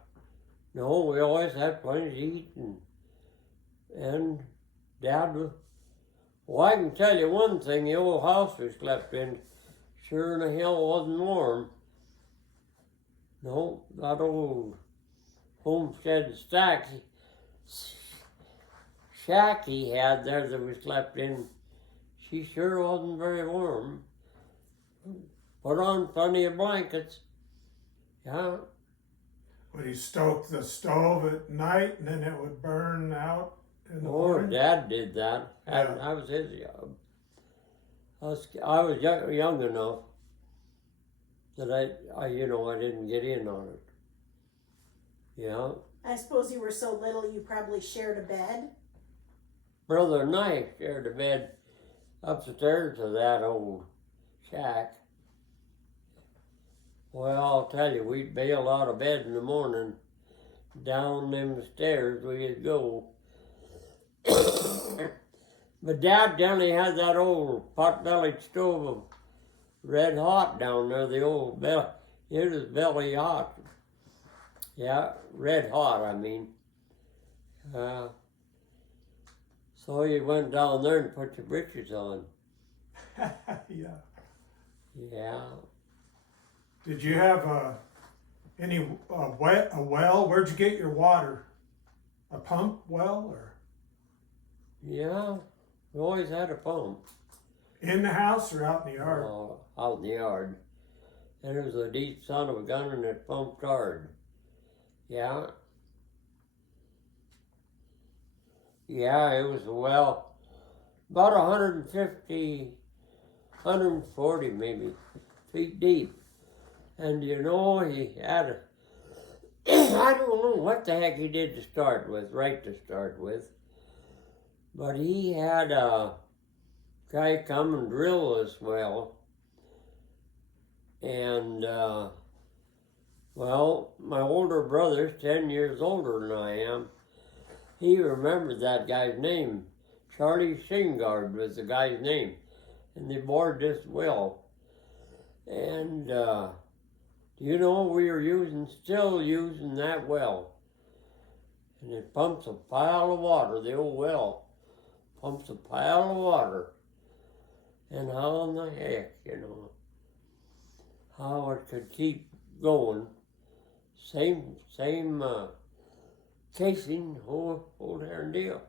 no, we always had plenty to eat. And Dad was, well, I can tell you one thing, the old house we slept in sure in the hell wasn't warm. No, that old homestead shack he had there that we slept in, she sure wasn't very warm. Put on plenty of blankets. Yeah. Would he stoke the stove at night and then it would burn out in the Oh, morning? Dad did that. Yeah. That was his job. I was young enough that I didn't get in on it. Yeah. I suppose you were so little you probably shared a bed. Brother and I shared a bed upstairs to that old shack. Well, I'll tell you, we'd bail out of bed in the morning. Down them stairs we'd go. But Dad only had that old pot-bellied stove of red hot down there, the old belly. It was belly hot. Yeah, red hot, I mean. So you went down there and put your britches on. Yeah. Yeah. Did you have a well? Where'd you get your water? A pump well or Yeah, we always had a pump. in the house or out in the yard? Out in the yard. And it was a deep son of a gun and it pumped hard. Yeah. Yeah, it was a well, about 150, 140 maybe feet deep. And you know, he had a, I don't know what the heck he did to start with, but he had a guy come and drill this well. And, well, my older brother's 10 years older than I am. He remembered that guy's name. Charlie Shingard was the guy's name. And they bored this well. And, you know, we were still using that well. And it pumps a pile of water, the old well. Pumps a pile of water. And how in the heck, you know, how it could keep going. Same casing, whole darn deal.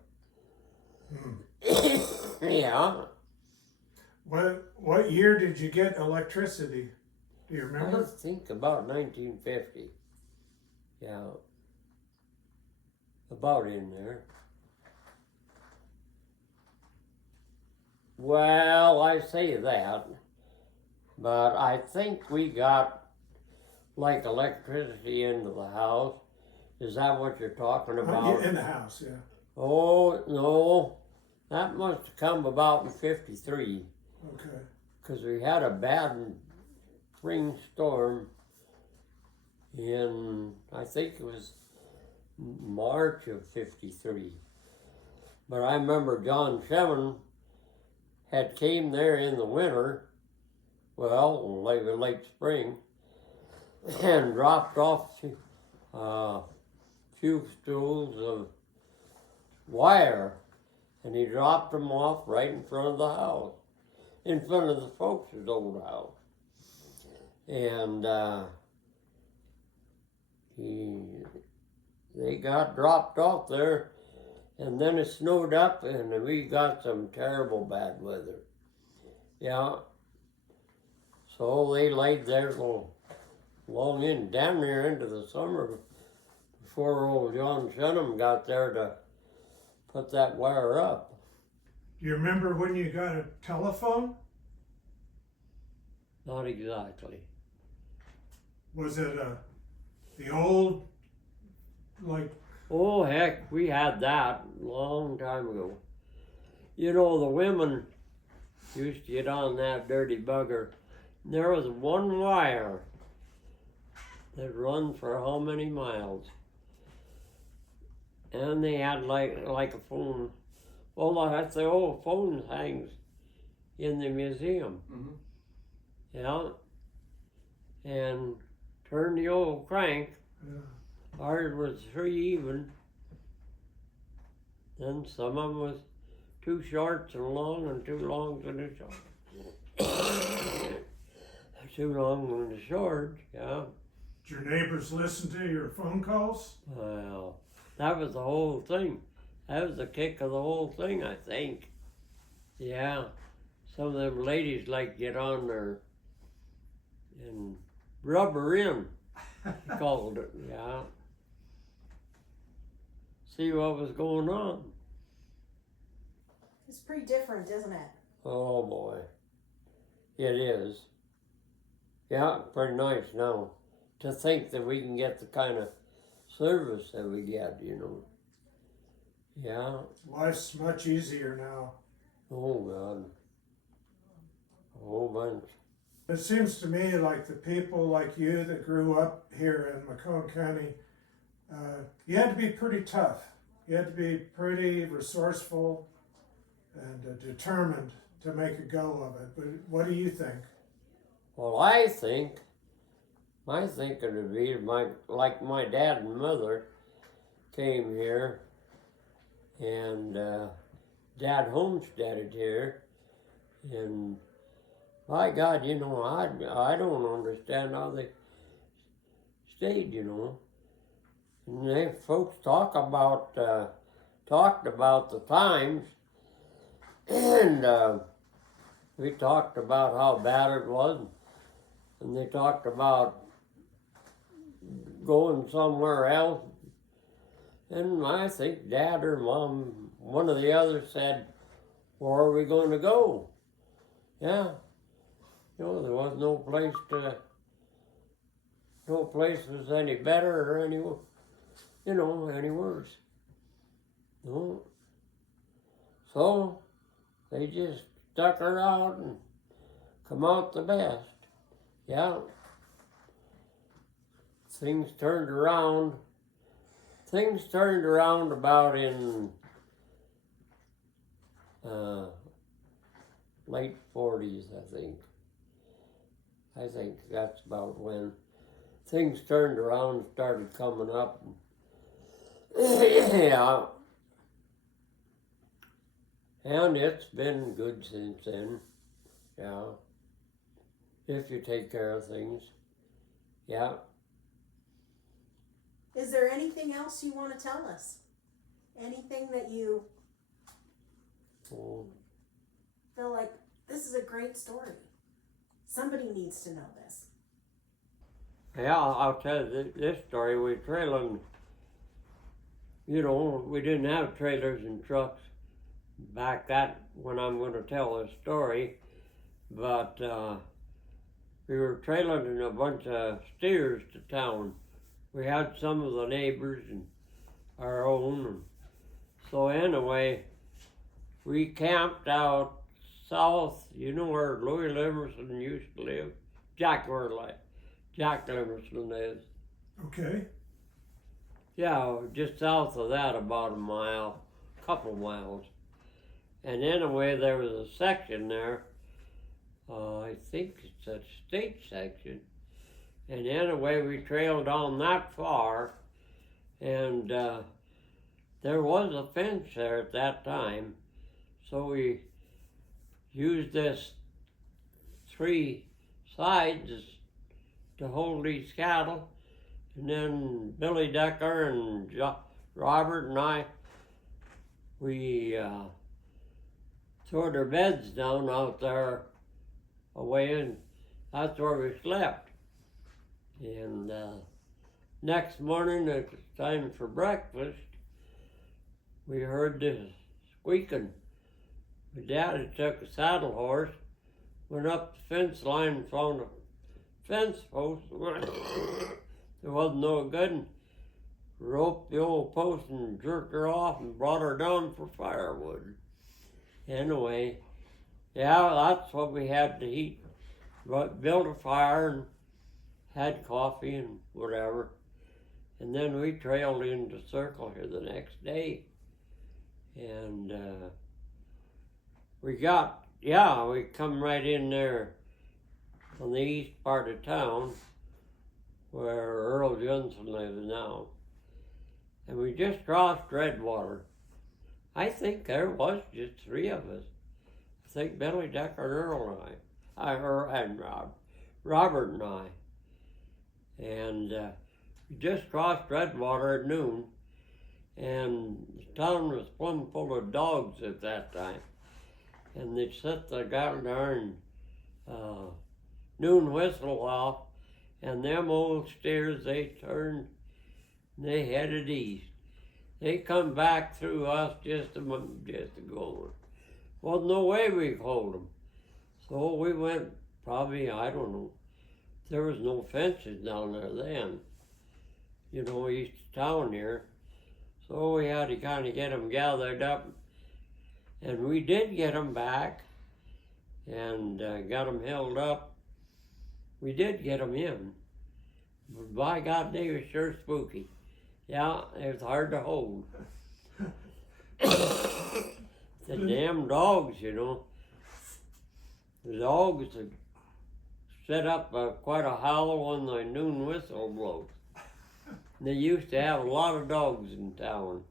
Yeah. What year did you get electricity? Do you I remember? think about 1950. Yeah. About in there. Well, I say that, but I think we got like electricity into the house. Is that what you're talking about? In the house, yeah. Oh, no. That must have come about in 53. Okay. Because we had a bad spring storm in, I think it was March of 53. But I remember John Shevin had came there in the winter, well, late spring, and dropped off few spools of wire, and he dropped them off right in front of the house, in front of the folks' old house. And they got dropped off there, and then it snowed up, and we got some terrible bad weather. Yeah. So they laid there long in, down there into the summer before old John Shunnam got there to put that wire up. Do you remember when you got a telephone? Not exactly. Was it the old, like? Oh, heck, we had that a long time ago. You know, the women used to get on that dirty bugger. There was one wire that run for how many miles? And they had like a phone. Well, that's the old phone hangs in the museum. Mm-hmm. Yeah. And turn the old crank. Yeah. Ours was 3 even. Then some of them was too short and long, and too long and too short. Too long and the short, yeah. Did your neighbors listen to your phone calls? Well, that was the whole thing. That was the kick of the whole thing, I think. Yeah. Some of them ladies like get on there and rub her in, he called it, yeah. See what was going on. It's pretty different, isn't it? Oh boy. It is. Yeah, pretty nice now. To think that we can get the kind of service that we get, you know. Yeah. Life's much easier now. Oh God. A whole bunch. It seems to me like the people like you that grew up here in McCone County, you had to be pretty tough. You had to be pretty resourceful and determined to make a go of it. But what do you think? Well, I think, my thinking would be like my dad and mother came here, and Dad homesteaded here, and by God, you know, I don't understand how they stayed, you know. And they folks talked about the times, and we talked about how bad it was, and they talked about going somewhere else. And I think Dad or Mom, one of the others said, "Where are we going to go?" Yeah. You know, there was no place was any better or any, you know, any worse. No. So they just stuck her out and come out the best. Yeah. Things turned around about in late 40s, I think. I think that's about when things turned around and started coming up. Yeah. And it's been good since then. Yeah. If you take care of things. Yeah. Is there anything else you want to tell us? Anything that you Oh. feel like this is a great story? Somebody needs to know this. Yeah, I'll tell you this story. We trailing, you know, we didn't have trailers and trucks back when I'm going to tell this story, but we were trailing a bunch of steers to town. We had some of the neighbors and our own. And so anyway, we camped out south. You know where Louis Limerson used to live? Jack Limerson lives. Okay. Yeah, just south of that, about a mile, couple miles. And anyway, there was a section there. I think it's a state section. And anyway, we trailed on that far, and there was a fence there at that time. So we used this 3 sides to hold these cattle. And then Billy Decker and Robert and I, we tore their beds down out there away, and that's where we slept. And next morning, it was time for breakfast. We heard this squeaking. My daddy took a saddle horse, went up the fence line and found a fence post. There wasn't no good, and roped the old post and jerked her off and brought her down for firewood. Anyway, yeah, that's what we had to eat. But built a fire and had coffee and whatever. And then we trailed into Circle here the next day. And we come right in there on the east part of town where Earl Johnson lives now. And we just crossed Redwater. I think there was just 3 of us. I think Billy Decker and Earl and Robert and I. And we just crossed Redwater at noon, and the town was plumb full of dogs at that time. And they'd set the darn noon whistle off, and them old steers, they turned, and they headed east. They come back through us just a going. Wasn't no way we could hold them. So we went probably, I don't know, there was no fences down there then, east of town here. So we had to kind of get them gathered up. And we did get them back and got them held up. We did get them in. But by God, they were sure spooky. Yeah, it was hard to hold. The damn dogs, The dogs had set up quite a howl when the noon whistle blows. They used to have a lot of dogs in town.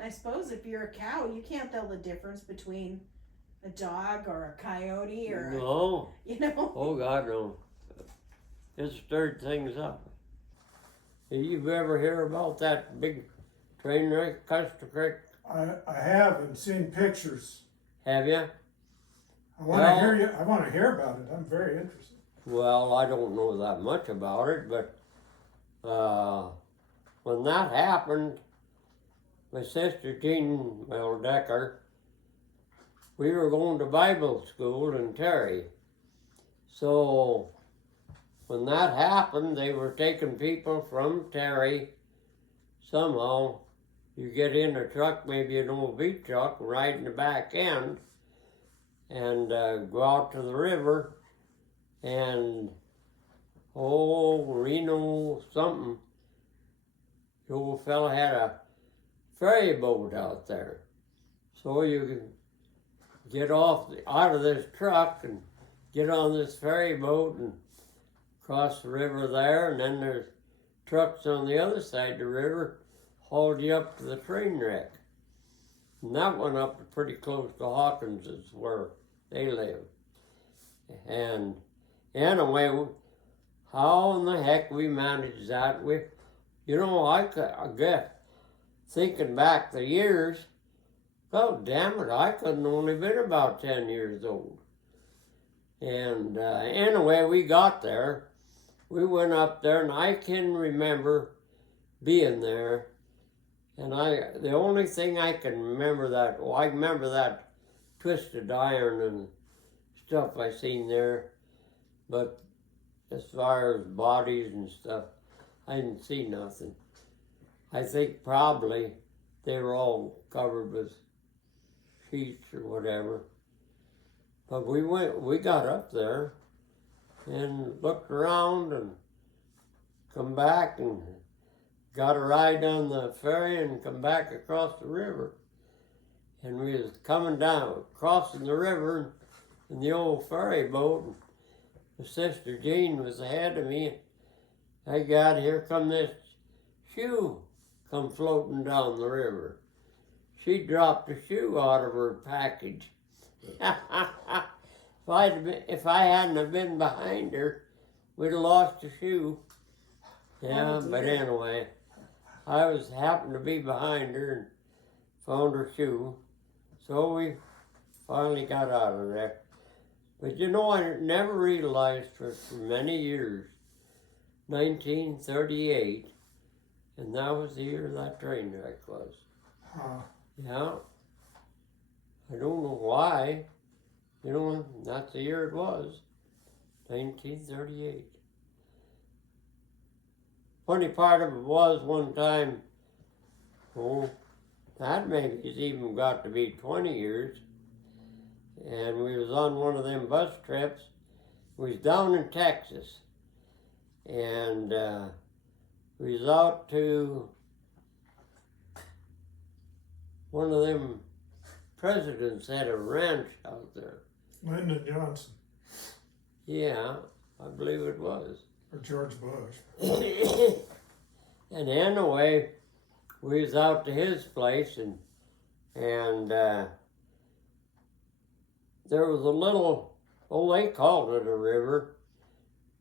I suppose if you're a cow, you can't tell the difference between a dog or a coyote or No. Oh God, no. It stirred things up. You ever hear about that big train wreck, Custer Creek? I have and seen pictures. Have you? I want to hear about it. I'm very interested. Well, I don't know that much about it, but when that happened, my sister Jean Decker, we were going to Bible school in Terry. So when that happened, they were taking people from Terry. Somehow, you get in a truck, maybe an old beat truck, ride in the back end, and go out to the river, and Reno something, the old fella had a ferry boat out there. So you can get out of this truck and get on this ferry boat and cross the river there, and then there's trucks on the other side of the river hauled you up to the train wreck. And that went up to pretty close to Hawkins, is where they live. And anyway, how in the heck we managed that? I guess, thinking back the years, oh damn it, I couldn't only been about 10 years old. And anyway, we got there. We went up there, and I can remember being there. And the only thing I can remember I remember that twisted iron and stuff I seen there. But as far as bodies and stuff, I didn't see nothing. I think probably they were all covered with sheets or whatever. But we got up there and looked around and come back and got a ride on the ferry and come back across the river. And we was coming down, crossing the river in the old ferry boat. And my sister Jean was ahead of me. I got here, come this shoe come floating down the river. She dropped a shoe out of her package. If I hadn't have been behind her, we'd have lost a shoe. Yeah, Oh, but dear. anyway, I happened to be behind her and found her shoe. So we finally got out of there. But you know, I never realized for many years, 1938, and that was the year that train wreck was. Huh. Yeah. I don't know why. You know, that's the year it was. 1938. Funny part of it was one time, oh, that maybe it's even got to be 20 years. And we was on one of them bus trips. We was down in Texas. And we was out to one of them presidents had a ranch out there. Lyndon Johnson Yeah, I believe it was. or George Bush. And anyway, we was out to his place and there was a little, oh, they called it a river,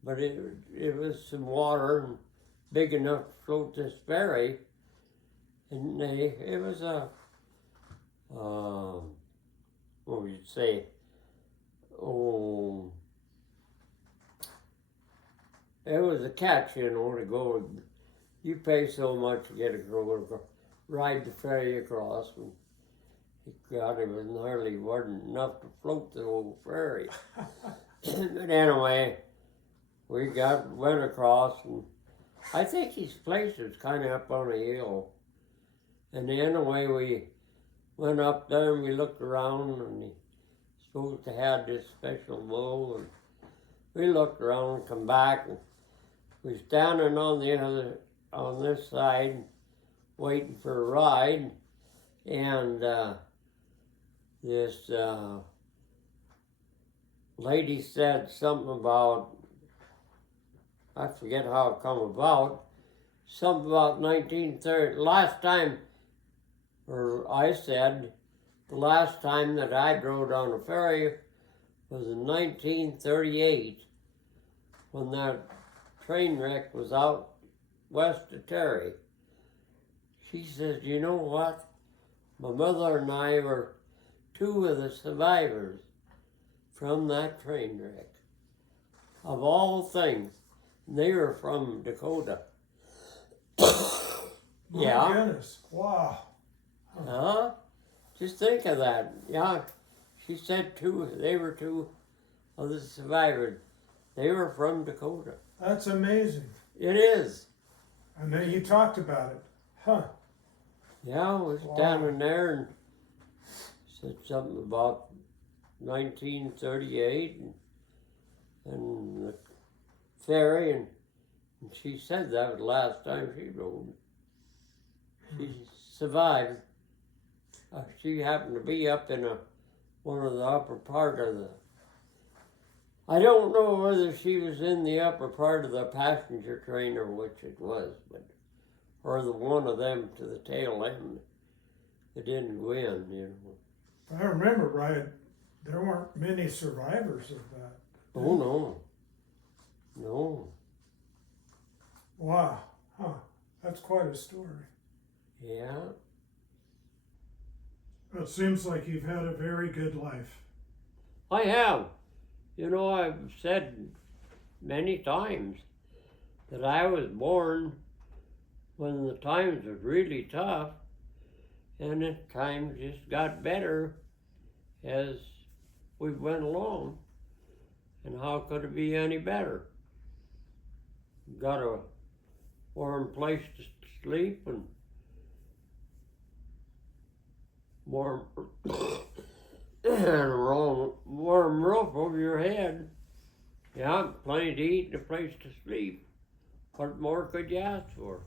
but it was some water and big enough to float this ferry. And it was a, what would you say? Oh, it was a catch, you know, to go. You pay so much to get ride the ferry across. And God, it was hardly wasn't enough to float the whole ferry. But anyway, we went across, and I think his place was kind of up on a hill. And anyway, we went up there and we looked around, and he supposed to have this special bowl, and we looked around and come back, and we was standing on this side, waiting for a ride, and this lady said something about, I forget how it come about, something about 1930. Last time, or I said, the last time that I rode on a ferry was in 1938, when that train wreck was out west of Terry. She says, you know what? My mother and I were two of the survivors from that train wreck. Of all things, they were from Dakota. My Yeah. goodness. Wow. Huh? Just think of that. Yeah, she said they were two of the survivors. They were from Dakota. That's amazing. It is. And then you talked about it. Huh. Yeah, I was Wow. standing there and said something about 1938 and the ferry, and she said that was the last time she rode. She survived. She happened to be up in one of the upper part of the, I don't know whether she was in the upper part of the passenger train or which it was, but or the one of them to the tail end. It didn't win, you know. If I remember right, there weren't many survivors of that. Oh no. No. Wow. Huh. That's quite a story. Yeah. It seems like you've had a very good life. I have. You know, I've said many times that I was born when the times were really tough, and the times just got better as we went along. And how could it be any better? got a warm place to sleep and warm and a warm roof over your head. Yeah, plenty to eat and a place to sleep. What more could you ask for?